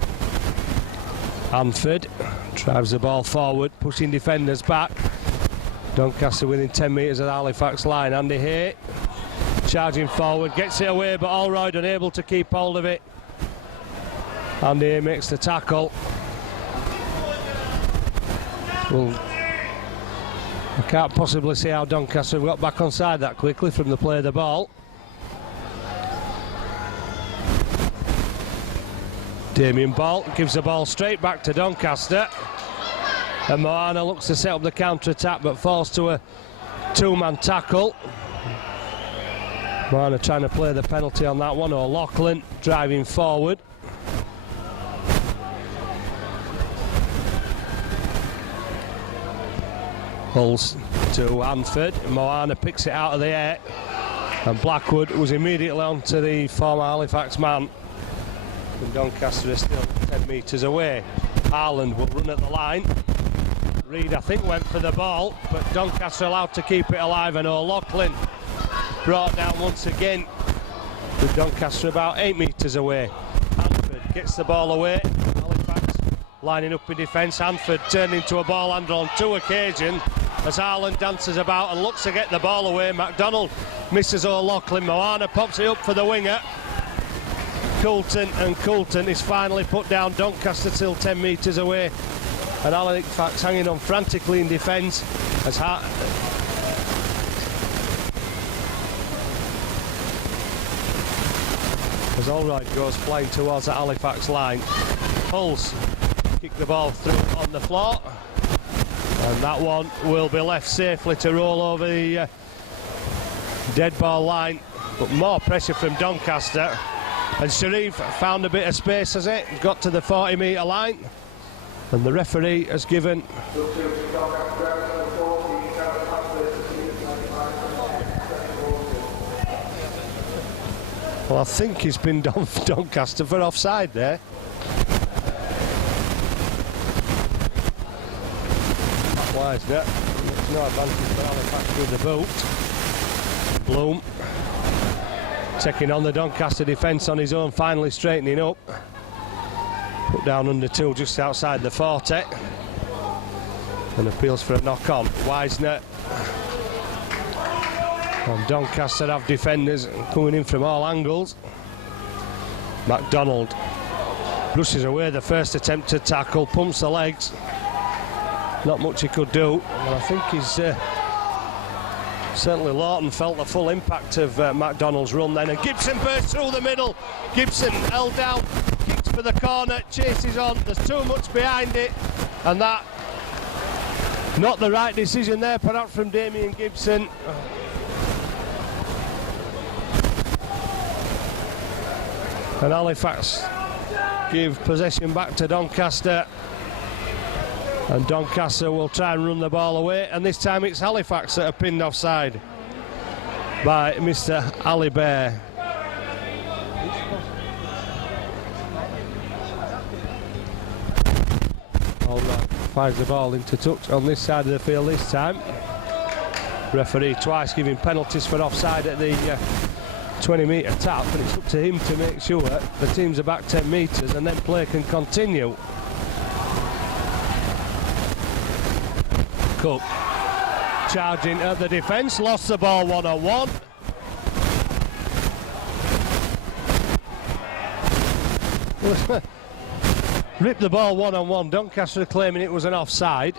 Hanford drives the ball forward, pushing defenders back. Doncaster within 10 metres of the Halifax line. Andy Hay charging forward, gets it away, but Allroyd unable to keep hold of it. Andy Hay makes the tackle. Well, I can't possibly see how Doncaster have got back onside that quickly from the play of the ball. Damien Ball gives the ball straight back to Doncaster. And Moana looks to set up the counter-attack but falls to a two-man tackle. Moana trying to play the penalty on that one. O'Loughlin driving forward. Hulls to Hanford. Moana picks it out of the air. And Blackwood was immediately on to the former Halifax man. And Doncaster is still 10 metres away. Harland will run at the line. Reid, I think, went for the ball, but Doncaster allowed to keep it alive, and O'Loughlin brought down once again, with Doncaster about 8 metres away. Hanford gets the ball away. Halifax lining up in defence. Hanford turned into a ball handler on 2 occasions as Harland dances about and looks to get the ball away. MacDonald misses O'Loughlin. Moana pops it up for the winger. Coulton is finally put down. Doncaster still 10 metres away, and Halifax hanging on frantically in defence as Allroyd goes flying towards the Halifax line. Hulls kick the ball through on the floor, and that one will be left safely to roll over the dead ball line, but more pressure from Doncaster. And Sharif found a bit of space as it got to the 40 metre line, and the referee has given well, I think he's been done for Doncaster for offside there. Why is that? There's no advantage for Halifax with the boot. Bloom taking on the Doncaster defence on his own, finally straightening up. Put down under 2 just outside the 40. And appeals for a knock-on. Wisner. And Doncaster have defenders coming in from all angles. MacDonald brushes away the first attempt to tackle, pumps the legs. Not much he could do. And I think he's... certainly Lawton felt the full impact of MacDonald's run then, and Gibson bursts through the middle. Gibson held down, kicks for the corner, chases on, there's too much behind it, and that not the right decision there perhaps from Damien Gibson. And Halifax give possession back to Doncaster. And Doncaster will try and run the ball away, and this time it's Halifax that are pinned offside by Mr. Ali Bear. Allroyd fires the ball into touch on this side of the field this time. Referee twice giving penalties for offside at the 20 metre tap, but it's up to him to make sure the teams are back 10 metres and then play can continue. Cook charging at the defence, lost the ball one-on-one. Ripped the ball one-on-one. Doncaster claiming it was an offside.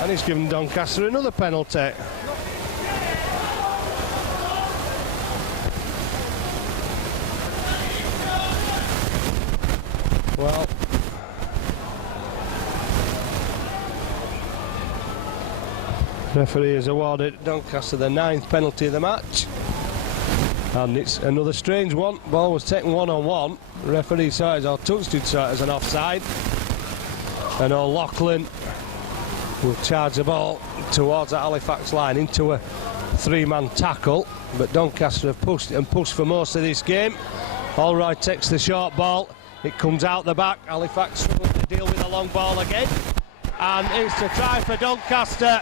And he's given Doncaster another penalty. Well, referee has awarded Doncaster the 9th penalty of the match, and it's another strange one. Ball was taken one-on-one. The referee saw it, or Tunstall saw it as an offside, and O'Loughlin will charge the ball towards the Halifax line into a 3-man tackle, but Doncaster have pushed and pushed for most of this game. Allroyd takes the short ball, it comes out the back. Halifax struggling to deal with the long ball again, and it's a try for Doncaster.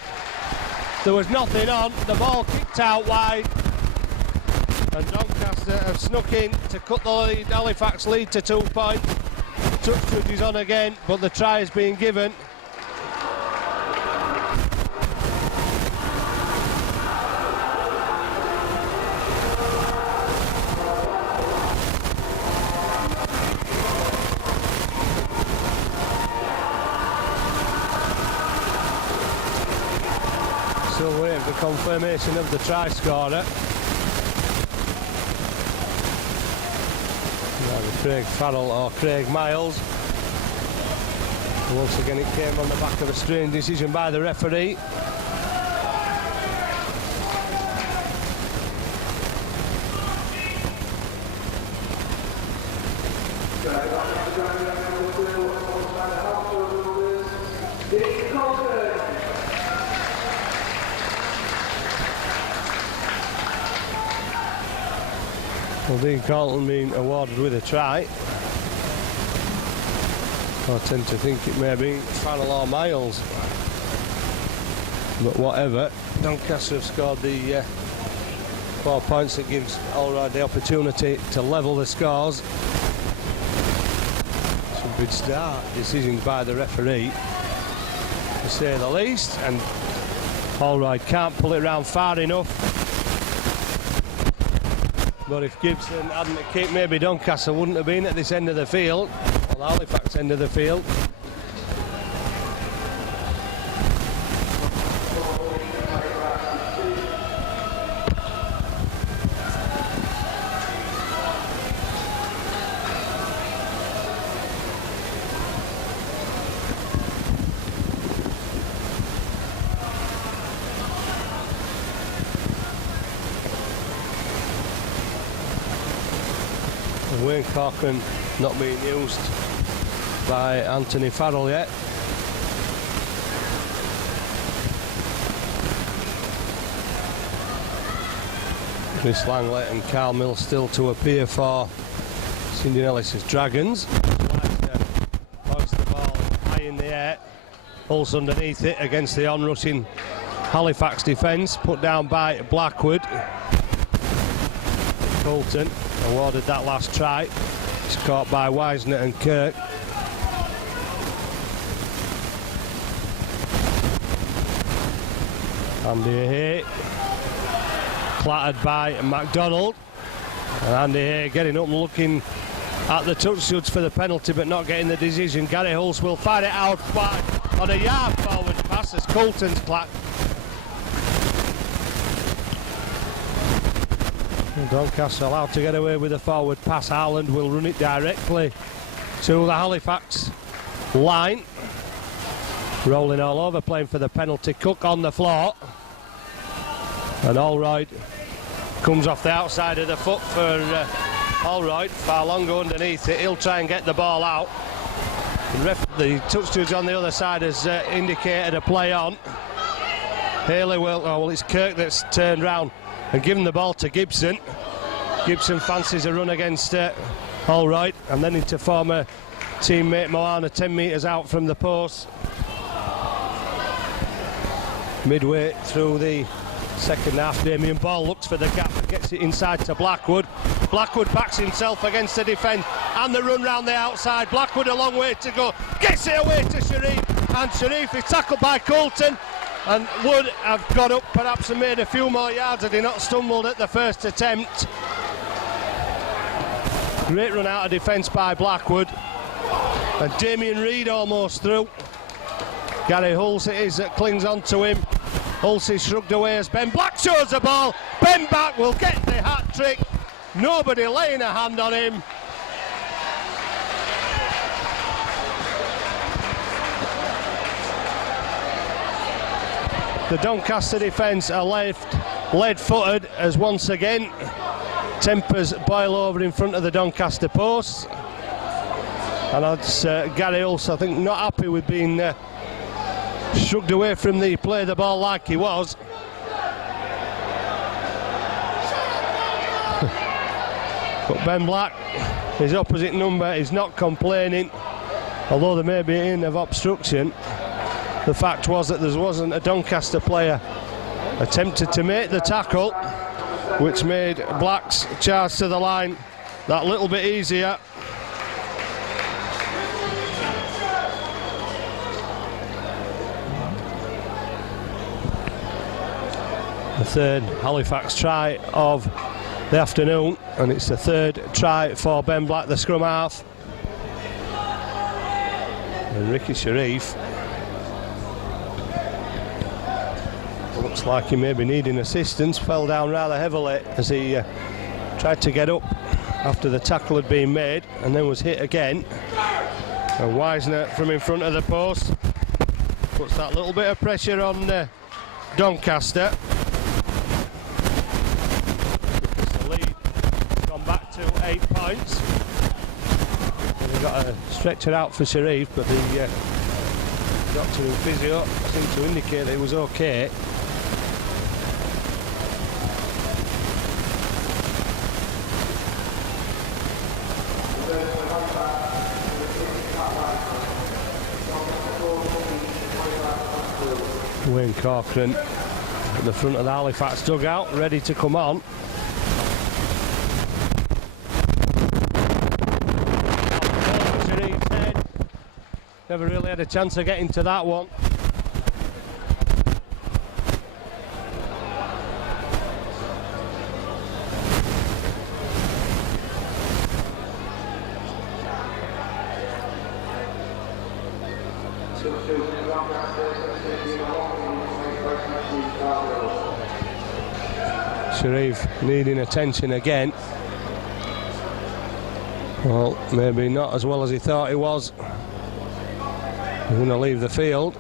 There was nothing on, the ball kicked out wide, And Doncaster have snuck in to cut the lead, Halifax lead to 2 points. Touch judge is on again, but the try is being given. Still waiting for confirmation of the try scorer. Either Craig Farrell or Craig Miles. Once again it came on the back of a strange decision by the referee. Well, Dean Carlton being awarded with a try. I tend to think it may be Farrell or Miles. But whatever, Doncaster have scored the 4 points that gives Allroyd the opportunity to level the scores. Some good start decisions by the referee, to say the least, and Allroyd can't pull it round far enough. But if Gibson hadn't kicked, maybe Doncaster wouldn't have been at this end of the field, or the Halifax end of the field. Wayne Corcoran not being used by Anthony Farrell yet. Chris Langley and Carl Mills still to appear for Cindy Ellis' Dragons. Hoists the ball high in the air, pulls underneath it against the on-rushing Halifax defence, put down by Blackwood. Colton awarded that last try. It's caught by Wisner and Kirk. Andy Hay clattered by MacDonald, and Andy Hay getting up and looking at the touch judge for the penalty but not getting the decision. Gary Hulse will fire it out wide on a yard forward pass as Colton's clapped. Doncaster allowed to get away with a forward pass. Haaland will run it directly to the Halifax line. Rolling all over, playing for the penalty. Cook on the floor. And Allroyd comes off the outside of the foot for Allroyd. Farlongo underneath it. He'll try and get the ball out. The touch judge on the other side has indicated a play on. Haley will, well, it's Kirk that's turned round and given the ball to Gibson. Gibson fancies a run against Allroyd and then into former teammate Moana 10 metres out from the post. Midway through the second half, Damien Ball looks for the gap, gets it inside to Blackwood. Blackwood backs himself against the defence and the run round the outside. Blackwood a long way to go, gets it away to Sharif, and Sharif is tackled by Colton. And would have got up perhaps and made a few more yards had he not stumbled at the first attempt. Great run out of defence by Blackwood. And Damien Reid almost through. Gary Hulse it is that clings on to him. Hulse is shrugged away as Ben Black shows the ball. Ben Black will get the hat trick. Nobody laying a hand on him. The Doncaster defence are lead-footed as once again tempers boil over in front of the Doncaster posts. And that's Gary Hulse, I think, not happy with being shrugged away from the play of the ball like he was. But Ben Black, his opposite number, is not complaining, although there may be in of obstruction. The fact was that there wasn't a Doncaster player attempted to make the tackle. which made Black's charge to the line that little bit easier. The third Halifax try of the afternoon, and it's the third try for Ben Black, the scrum half. And Ricky Sharif looks like he may be needing assistance, fell down rather heavily as he tried to get up after the tackle had been made, and then was hit again. And Wisner from in front of the post puts that little bit of pressure on Doncaster. The lead gone back to 8 points. And they got a stretcher out for Sharif, but the doctor and physio seemed to indicate that it was okay. Wayne Corcoran at the front of the Halifax dugout, ready to come on. Never really had a chance of getting to that one. Sharif needing attention again. Well, maybe not as well as he thought he was. He's going to leave the field.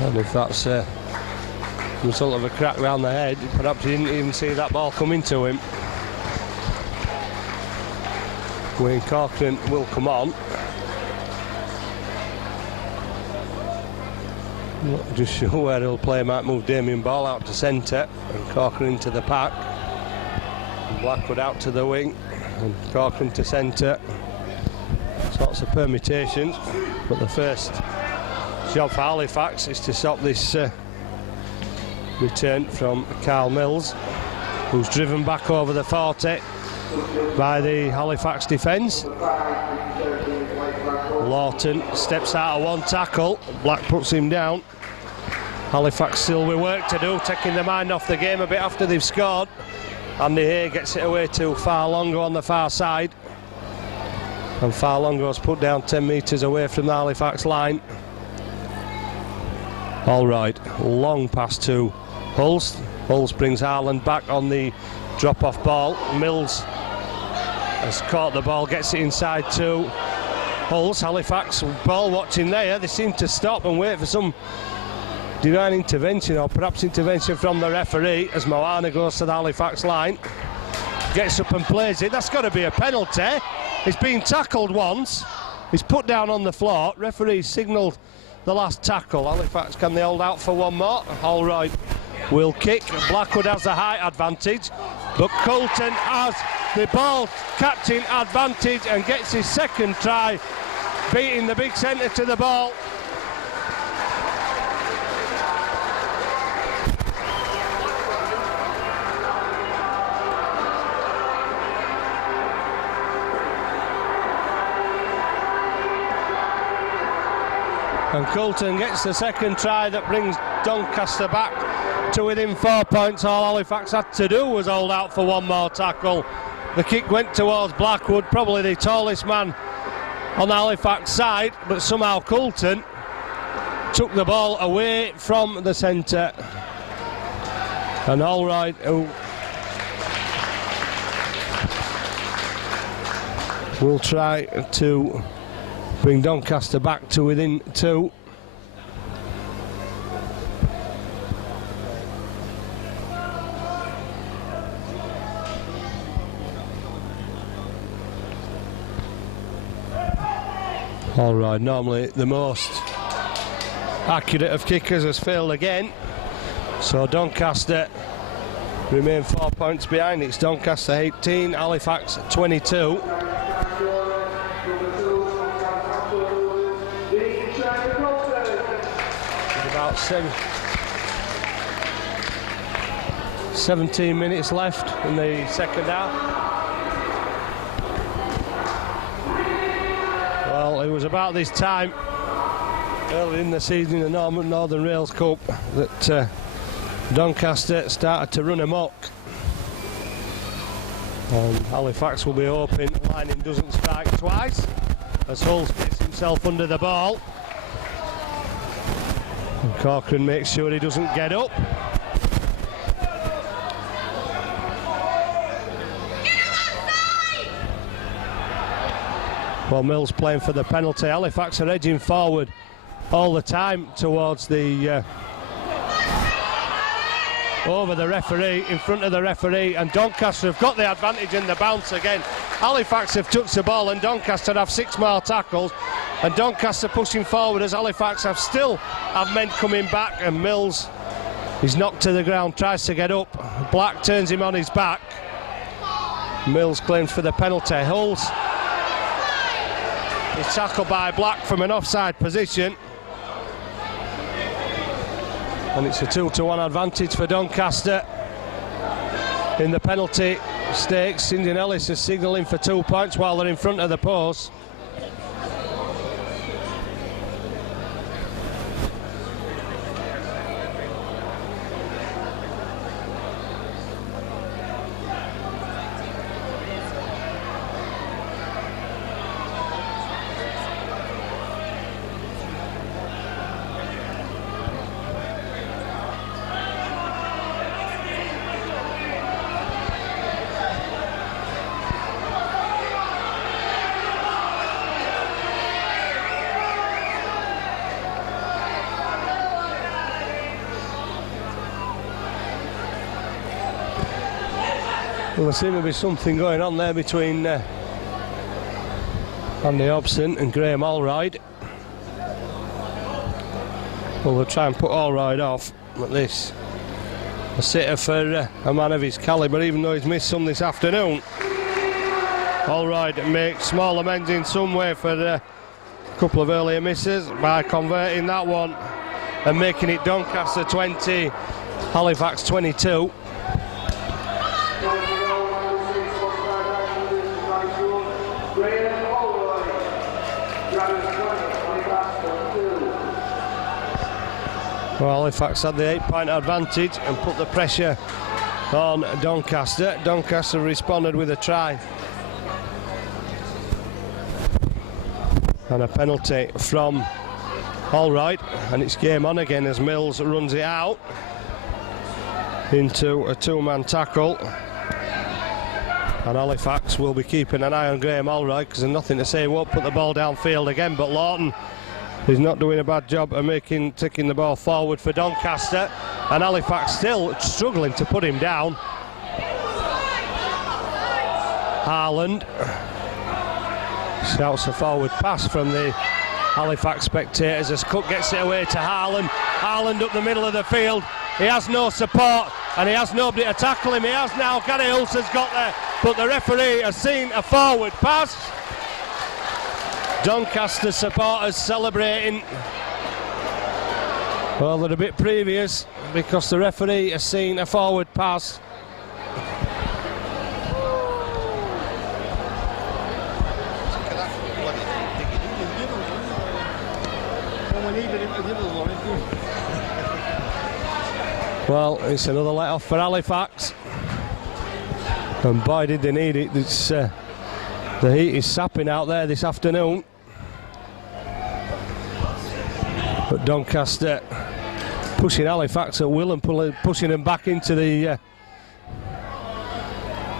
And if that's some sort of a crack round the head, perhaps he didn't even see that ball come into him. Wayne Corcoran will come on. Not just sure where he'll play. Might move Damien Ball out to centre and Corcoran into the pack. And Blackwood out to the wing and Corcoran to centre. Sorts of permutations, but the first job for Halifax is to stop this return from Carl Mills, who's driven back over the 40 by the Halifax defence. Lawton steps out of one tackle, Black puts him down. Halifax still with work to do, taking their mind off the game a bit after they've scored. Andy Hay gets it away to Farlongo on the far side, and Farlongo's put down 10 metres away from the Halifax line. All right, long pass to Hulse. Hulse brings Harland back on the drop-off ball. Mills has caught the ball, gets it inside to Hulse. Halifax ball watching there. They seem to stop and wait for some divine intervention, or perhaps intervention from the referee, as Moana goes to the Halifax line. Gets up and plays it. That's got to be a penalty. He's been tackled once. He's put down on the floor. Referee signalled the last tackle. Halifax, can they hold out for one more? All right, will kick. Blackwood has the height advantage, but Coulton has the ball catching advantage and gets his second try, beating the big centre to the ball. And Coulton gets the second try that brings Doncaster back to within 4 points. All Halifax had to do was hold out for one more tackle. The kick went towards Blackwood, probably the tallest man on the Halifax side, but somehow Coulton took the ball away from the centre. And all right, we'll try to bring Doncaster back to within 2. All right, normally the most accurate of kickers has failed again, so Doncaster remain 4 points behind. It's Doncaster 18, Halifax 22. About 17 minutes left in the second half. Well, it was about this time early in the season in the Northern Rails Cup that Doncaster started to run amok. And Halifax will be hoping Lining doesn't strike twice as Hulls gets himself under the ball. And Corcoran makes sure he doesn't get up. Well, Mills playing for the penalty. Halifax are edging forward all the time towards the over the referee, in front of the referee, and Doncaster have got the advantage in the bounce again. Halifax have touched the ball and Doncaster have 6 more tackles, and Doncaster pushing forward as Halifax still have men coming back, and Mills is knocked to the ground, tries to get up. Black turns him on his back. Mills claims for the penalty. Hulls is tackled by Black from an offside position. And it's a 2-1 advantage for Doncaster in the penalty stakes. St John Ellis is signalling for 2 points while they're in front of the post. Well, there seems to be something going on there between Andy Hobson and Graham Allride. Well, we'll try and put Allride off at this. A sitter for a man of his calibre, even though he's missed some this afternoon. Allride makes small amends in some way for a couple of earlier misses by converting that one and making it Doncaster 20, Halifax 22. Well, Halifax had the 8-point advantage and put the pressure on Doncaster. Doncaster responded with a try. And a penalty from Allride, and it's game on again as Mills runs it out into a 2-man tackle. And Halifax will be keeping an eye on Graham Allride because there's nothing to say, he won't put the ball downfield again, but Lawton is not doing a bad job of taking the ball forward for Doncaster, and Halifax still struggling to put him down. Harland shouts a forward pass from the Halifax spectators as Cook gets it away to Harland. Harland up the middle of the field. He has no support and he has nobody to tackle him. He has now. Gary Hulson's got there, but the referee has seen a forward pass. Doncaster supporters celebrating. Well, they're a bit previous because the referee has seen a forward pass. Well, it's another let off for Halifax, and boy did they need it. It's, the heat is sapping out there this afternoon, but Doncaster pushing Halifax at will and pushing them back into their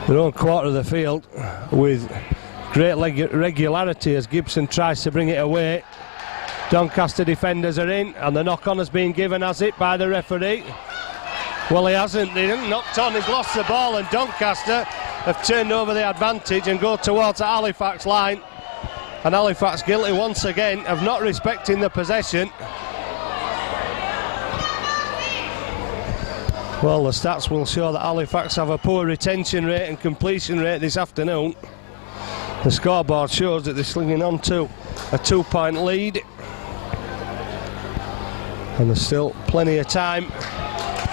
own quarter of the field with great regularity as Gibson tries to bring it away. Doncaster defenders are in and the knock-on has been given, has it, by the referee? Well, he hasn't. He hasn't knocked on, he's lost the ball, and Doncaster have turned over the advantage and go towards the Halifax line. And Halifax guilty once again of not respecting the possession. Well, the stats will show that Halifax have a poor retention rate and completion rate this afternoon. The scoreboard shows that they're slinging on to a 2-point lead. And there's still plenty of time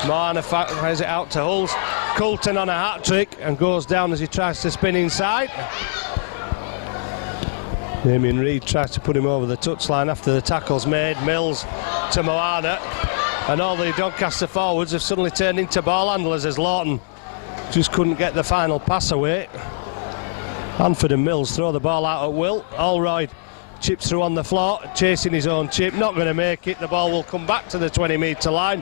Moana fires it out to Hulls. Coulton on a hat-trick and goes down as he tries to spin inside. Damien Reid tries to put him over the touchline after the tackle's made. Mills to Moana. And all the Doncaster forwards have suddenly turned into ball handlers as Lawton just couldn't get the final pass away. Hanford and Mills throw the ball out at will. Allroyd chips through on the floor, chasing his own chip, not going to make it. The ball will come back to the 20-metre line.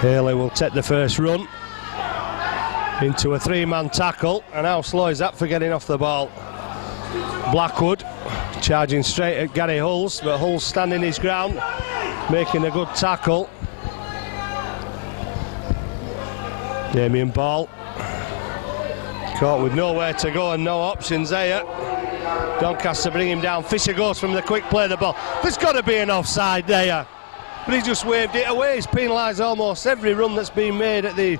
Haley will take the first run into a 3-man tackle, and how slow is that for getting off the ball? Blackwood charging straight at Gary Hulls, but Hulls standing his ground, making a good tackle. Damien Ball caught with nowhere to go and no options there. Doncaster bring him down. Fisher goes from the quick play of the ball. There's got to be an offside there, but he just waved it away. He's penalised almost every run that's been made at the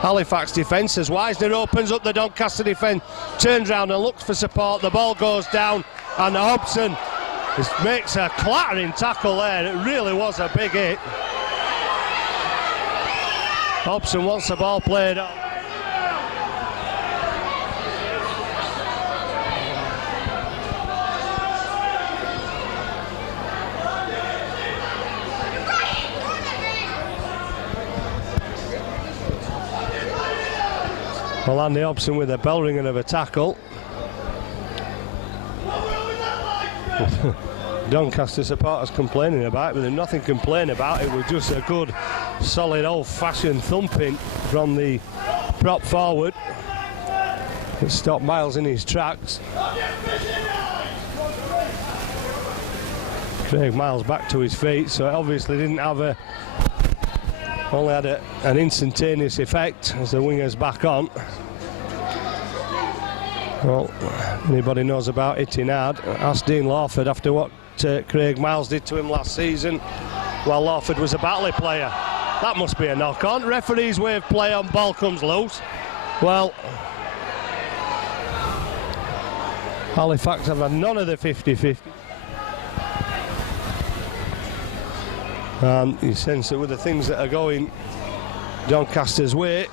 Halifax defence as Wisner opens up the Doncaster defence, turns round and looks for support. The ball goes down and Hobson makes a clattering tackle there. It really was a big hit. Hobson wants the ball played on. Well, Andy Hobson with a bell ringer of a tackle. Doncaster supporters complaining about it, but there's nothing to complain about. It was just a good, solid, old-fashioned thumping from the prop forward. It stopped Miles in his tracks. Craig Miles back to his feet, so it obviously didn't have only had an instantaneous effect as the winger's back on. Well, anybody knows about hitting hard, ask Dean Lawford after what Craig Miles did to him last season while Lawford was a Batley player. That must be a knock-on. Referees wave play on, ball comes loose. Well, Halifax have had none of the 50-50. And you sense that with the things that are going Doncaster's way,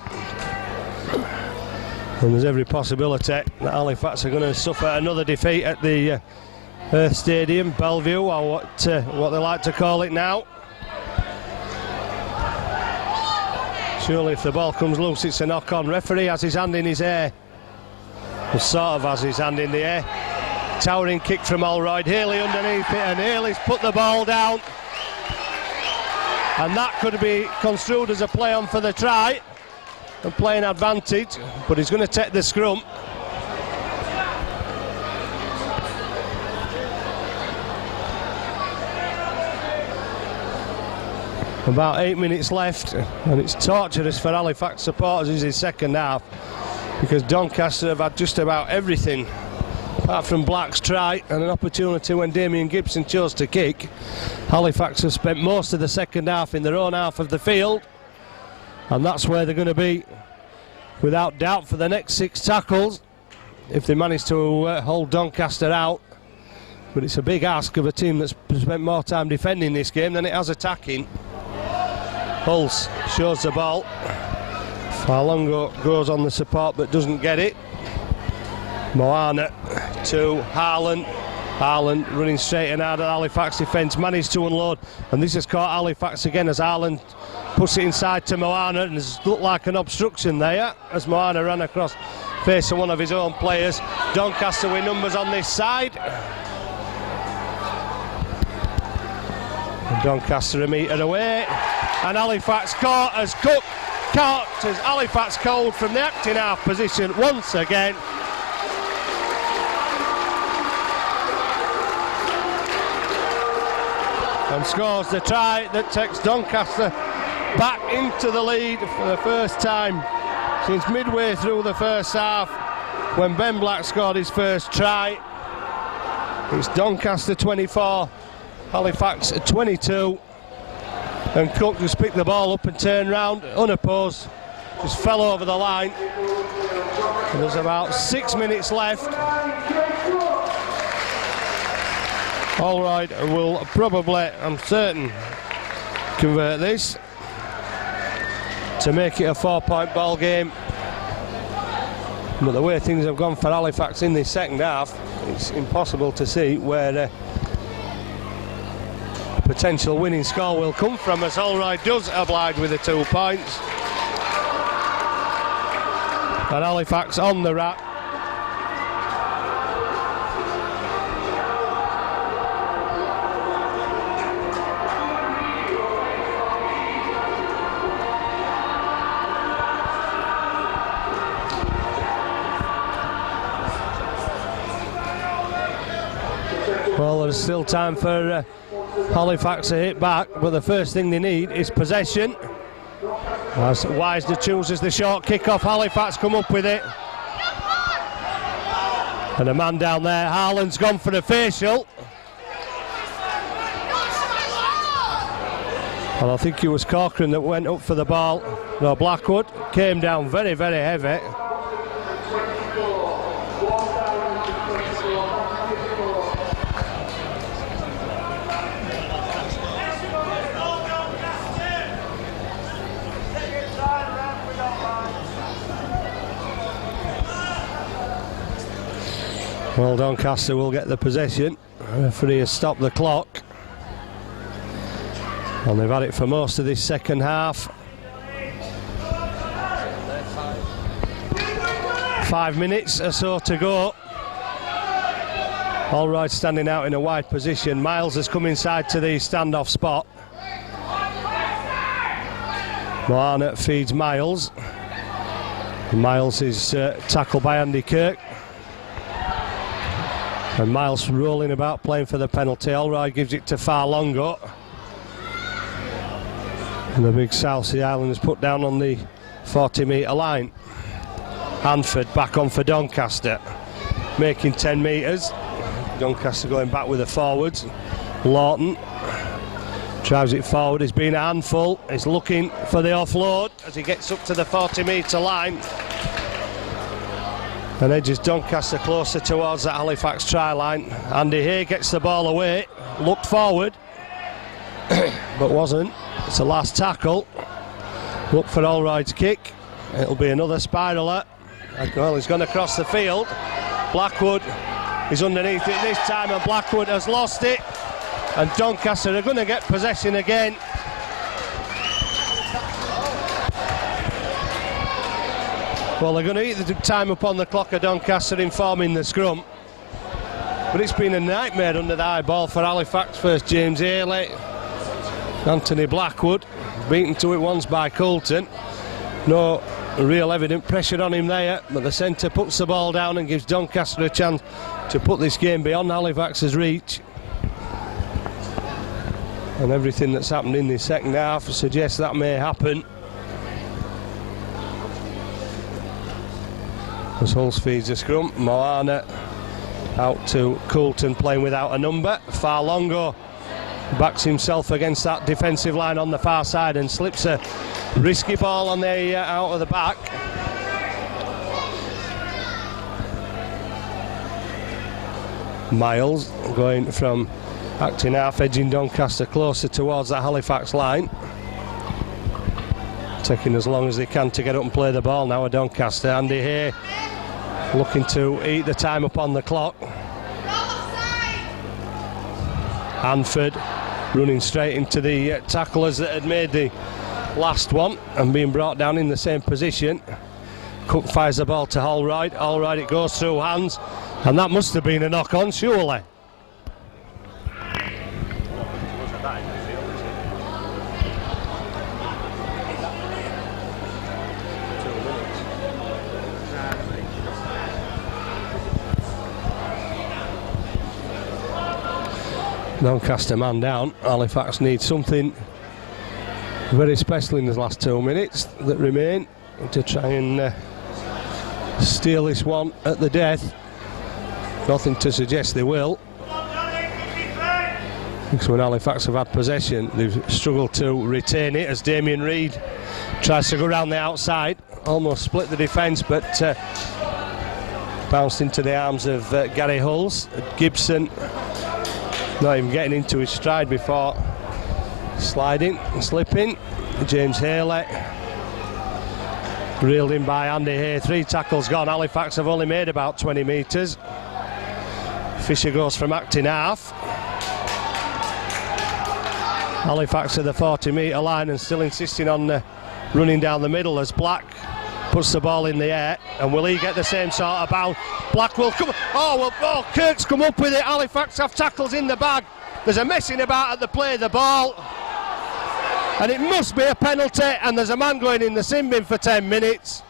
and there's every possibility that Halifax are going to suffer another defeat at the Earth Stadium, Bellevue, or what they like to call it now. Surely if the ball comes loose it's a knock-on. Referee has his hand in his air. Well, sort of has his hand in the air. Towering kick from Allroyd. Haley underneath it, and Haley's put the ball down. And that could be construed as a play on for the try and playing advantage, but he's going to take the scrum. About 8 minutes left, and it's torturous for Halifax supporters in his second half because Doncaster have had just about everything apart from Black's try and an opportunity when Damien Gibson chose to kick. Halifax have spent most of the second half in their own half of the field, and that's where they're going to be without doubt for the next 6 tackles if they manage to hold Doncaster out. But it's a big ask of a team that's spent more time defending this game than it has attacking. Hulls shows the ball. Farlongo goes on the support but doesn't get it. Moana to Harlan. Harlan running straight and hard at Halifax defence, managed to unload, and this has caught Halifax again as Harlan puts it inside to Moana, and it's looked like an obstruction there as Moana ran across face of one of his own players. Doncaster with numbers on this side. And Doncaster a metre away, and Halifax caught as Halifax cold from the acting half position once again. And scores the try that takes Doncaster back into the lead for the first time since midway through the first half when Ben Black scored his first try. It's Doncaster 24, Halifax 22, and Cook just picked the ball up and turned round unopposed, just fell over the line. And there's about 6 minutes left. All right, will probably, I'm certain, convert this to make it a 4-point ball game. But the way things have gone for Halifax in this second half, it's impossible to see where a potential winning score will come from, as Allroyd does oblige with the 2 points. And Halifax on the rack. Well, there's still time for Halifax to hit back, but the first thing they need is possession. As Wisner chooses the short kick off, Halifax come up with it. And a man down there, Harlan's gone for a facial. And I think it was Corcoran that went up for the ball. No, Blackwood came down very, very heavy. Well, Doncaster will get the possession. The referee has stopped the clock. And they've had it for most of this second half. 5 minutes or so to go. Allroyd standing out in a wide position. Miles has come inside to the standoff spot. Moana feeds Miles. Miles is tackled by Andy Kirk. And Miles rolling about, playing for the penalty. Allroyd gives it to Farlongo. And the big South Sea Islanders put down on the 40-metre line. Hanford back on for Doncaster, making 10 metres. Doncaster going back with the forwards. Lawton drives it forward. He's been a handful. He's looking for the offload as he gets up to the 40-metre line. And edges Doncaster closer towards that Halifax try line. Andy Hay gets the ball away, looked forward, but wasn't. It's the last tackle. Look for Allroyd's kick. It'll be another spiraler. Well, he's gone across the field. Blackwood is underneath it this time, and Blackwood has lost it. And Doncaster are going to get possession again. Well, they're going to eat the time upon the clock of Doncaster informing the scrum. But it's been a nightmare under the high ball for Halifax. First James Haley, Anthony Blackwood, beaten to it once by Coulton. No real evident pressure on him there, but the centre puts the ball down and gives Doncaster a chance to put this game beyond Halifax's reach. And everything that's happened in the second half suggests that may happen. As Hulls feeds the scrum, Moana out to Coulton playing without a number. Farlongo backs himself against that defensive line on the far side and slips a risky ball on the out of the back. Miles going from acting half, edging Doncaster closer towards that Halifax line. Taking as long as they can to get up and play the ball now at Doncaster. Andy Hay looking to eat the time upon the clock. Hanford running straight into the tacklers that had made the last one and being brought down in the same position. Cook fires the ball to Allroyd. Allroyd, it goes through hands, and that must have been a knock on, surely. Doncaster man down. Halifax needs something very special in the last 2 minutes that remain to try and steal this one at the death. Nothing to suggest they will. Because when Halifax have had possession, they've struggled to retain it as Damien Reid tries to go around the outside, almost split the defence, but bounced into the arms of Gary Hulls. Gibson Not even getting into his stride before sliding and slipping. James Haley reeled in by Andy Hay. 3 tackles gone. Halifax have only made about 20 metres. Fisher goes from acting half. Halifax at the 40-metre line and still insisting on running down the middle as Black puts the ball in the air. And will he get the same sort of bounce? Black will come. Oh, Kirk's come up with it. Halifax have tackles in the bag. There's a messing about at the play of the ball. And it must be a penalty. And there's a man going in the sin bin for 10 minutes.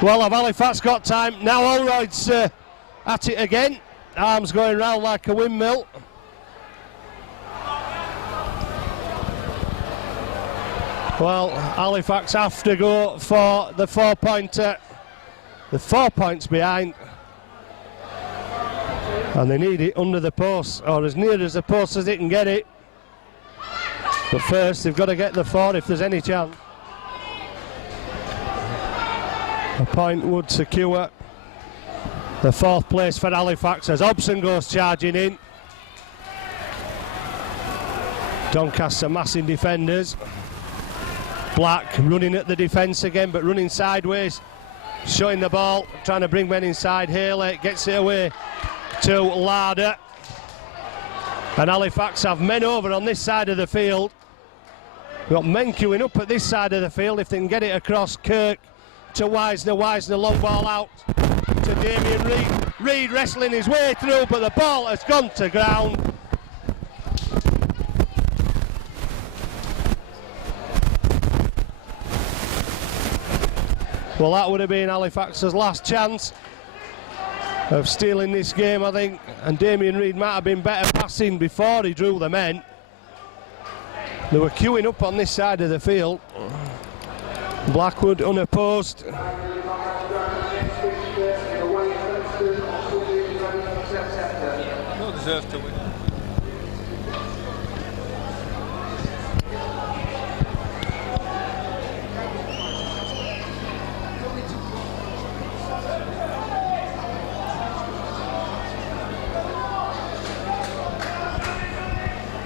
Well, have Halifax got time? Now Allroyd's at it again. Arms going round like a windmill. Well, Halifax have to go for the 4-pointer. The 4 points behind. And they need it under the post, or as near as the post as they can get it. But first, they've got to get the 4 if there's any chance. A point would secure the 4th place for Halifax as Hobson goes charging in. Doncaster massing defenders. Black running at the defence again, but running sideways, showing the ball, trying to bring men inside. Haley gets it away to Larder. And Halifax have men over on this side of the field. We've got men queuing up at this side of the field if they can get it across. Kirk to Wisner. Wisner, long ball out to Damien Reid. Reid wrestling his way through, but the ball has gone to ground. Well, that would have been Halifax's last chance of stealing this game, I think. And Damien Reid might have been better passing before he drew the men. They were queuing up on this side of the field. Blackwood unopposed. No deserve to win.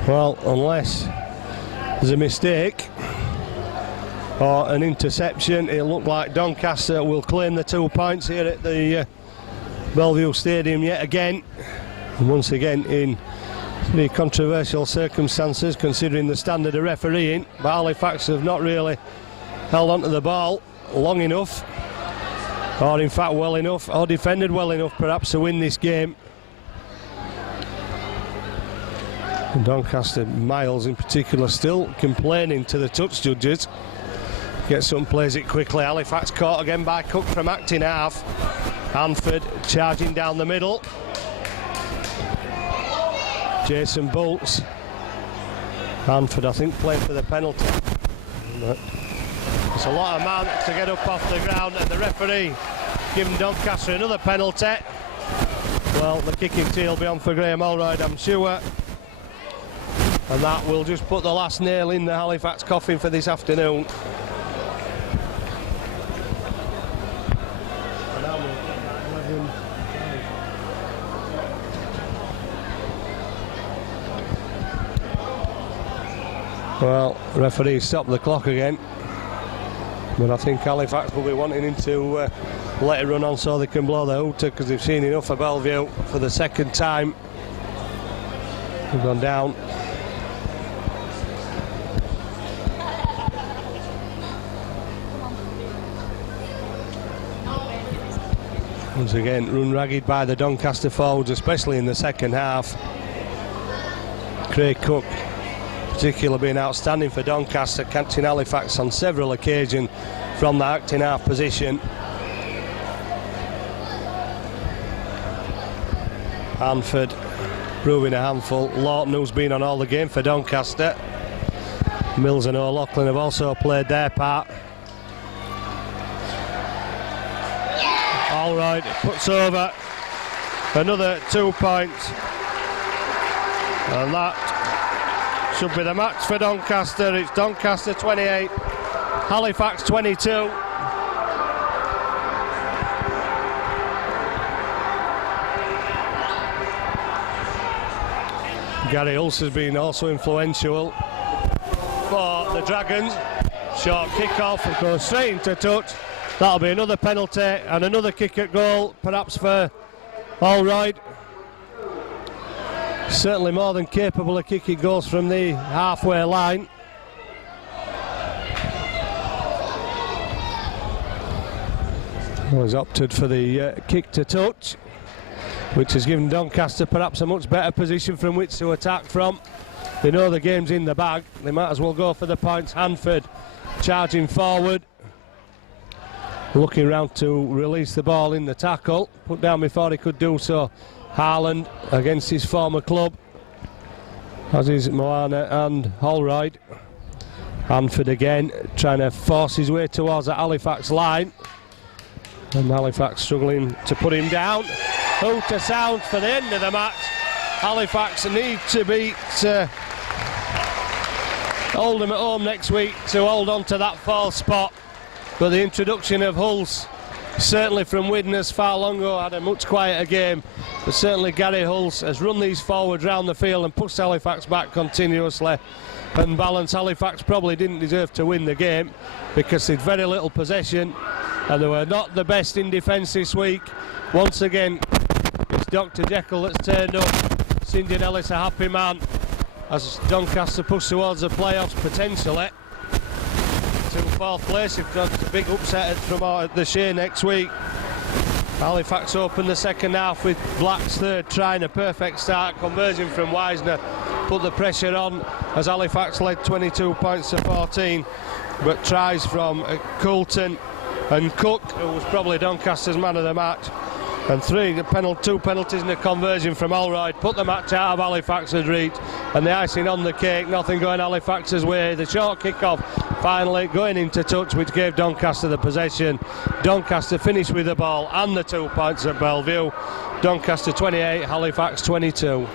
Well, unless there's a mistake or an interception, it looked like Doncaster will claim the 2 points here at the Bellevue Stadium yet again. And once again in pretty controversial circumstances considering the standard of refereeing, but Halifax have not really held onto the ball long enough, or in fact well enough, or defended well enough perhaps to win this game. And Doncaster, Miles in particular, still complaining to the touch judges. Gets up and plays it quickly. Halifax caught again by Cook from acting half. Hanford charging down the middle. Jason Bolts. Hanford, I think, playing for the penalty. It's a lot of man to get up off the ground, and the referee giving Doncaster another penalty. Well, the kicking tee will be on for Graham Allroyd, I'm sure. And that will just put the last nail in the Halifax coffin for this afternoon. Well, referee stopped the clock again. But I think Halifax will be wanting him to let it run on so they can blow the hooter, because they've seen enough of Bellevue for the second time. They've gone down. Once again, run ragged by the Doncaster forwards, especially in the second half. Craig Cook, particularly being outstanding for Doncaster, catching Halifax on several occasions from the acting half position. Hanford proving a handful. Lawton, who's been on all the game for Doncaster. Mills and O'Loughlin have also played their part. Allroyd puts over another 2 points, and that should be the match for Doncaster. It's Doncaster 28, Halifax 22. Gary Hulse has been also influential for the Dragons. Short kick-off and goes straight into touch. That'll be another penalty and another kick at goal, perhaps for Allroyd. Certainly more than capable of kicking goals from the halfway line. Was opted for the kick to touch, which has given Doncaster perhaps a much better position from which to attack from. They know the game's in the bag, they might as well go for the points. Hanford charging forward, looking round to release the ball in the tackle, put down before he could do so. Haaland against his former club, as is Moana and Holroyd. Hanford again trying to force his way towards the Halifax line, and Halifax struggling to put him down. Hooter sounds for the end of the match. Halifax need to beat Oldham at home next week to hold on to that fourth spot, but the introduction of Hulse, certainly from Widnes, far longer had a much quieter game, but certainly Gary Hulse has run these forwards round the field and pushed Halifax back continuously and balanced. Halifax probably didn't deserve to win the game because they'd very little possession and they were not the best in defence this week. Once again, it's Dr. Jekyll that's turned up. St John Ellis a happy man as Doncaster push towards the playoffs potentially to fourth place. If got a big upset from the Shea next week. Halifax opened the second half with Black's third try and a perfect start. Conversion from Wisner put the pressure on as Halifax led 22 points to 14, but tries from Coulton and Cook, who was probably Doncaster's man of the match, and two penalties and a conversion from Allroyd put the match out of Halifax's reach, and the icing on the cake, nothing going Halifax's way. The short kick-off finally going into touch, which gave Doncaster the possession. Doncaster finished with the ball and the 2 points at Bellevue. Doncaster 28, Halifax 22.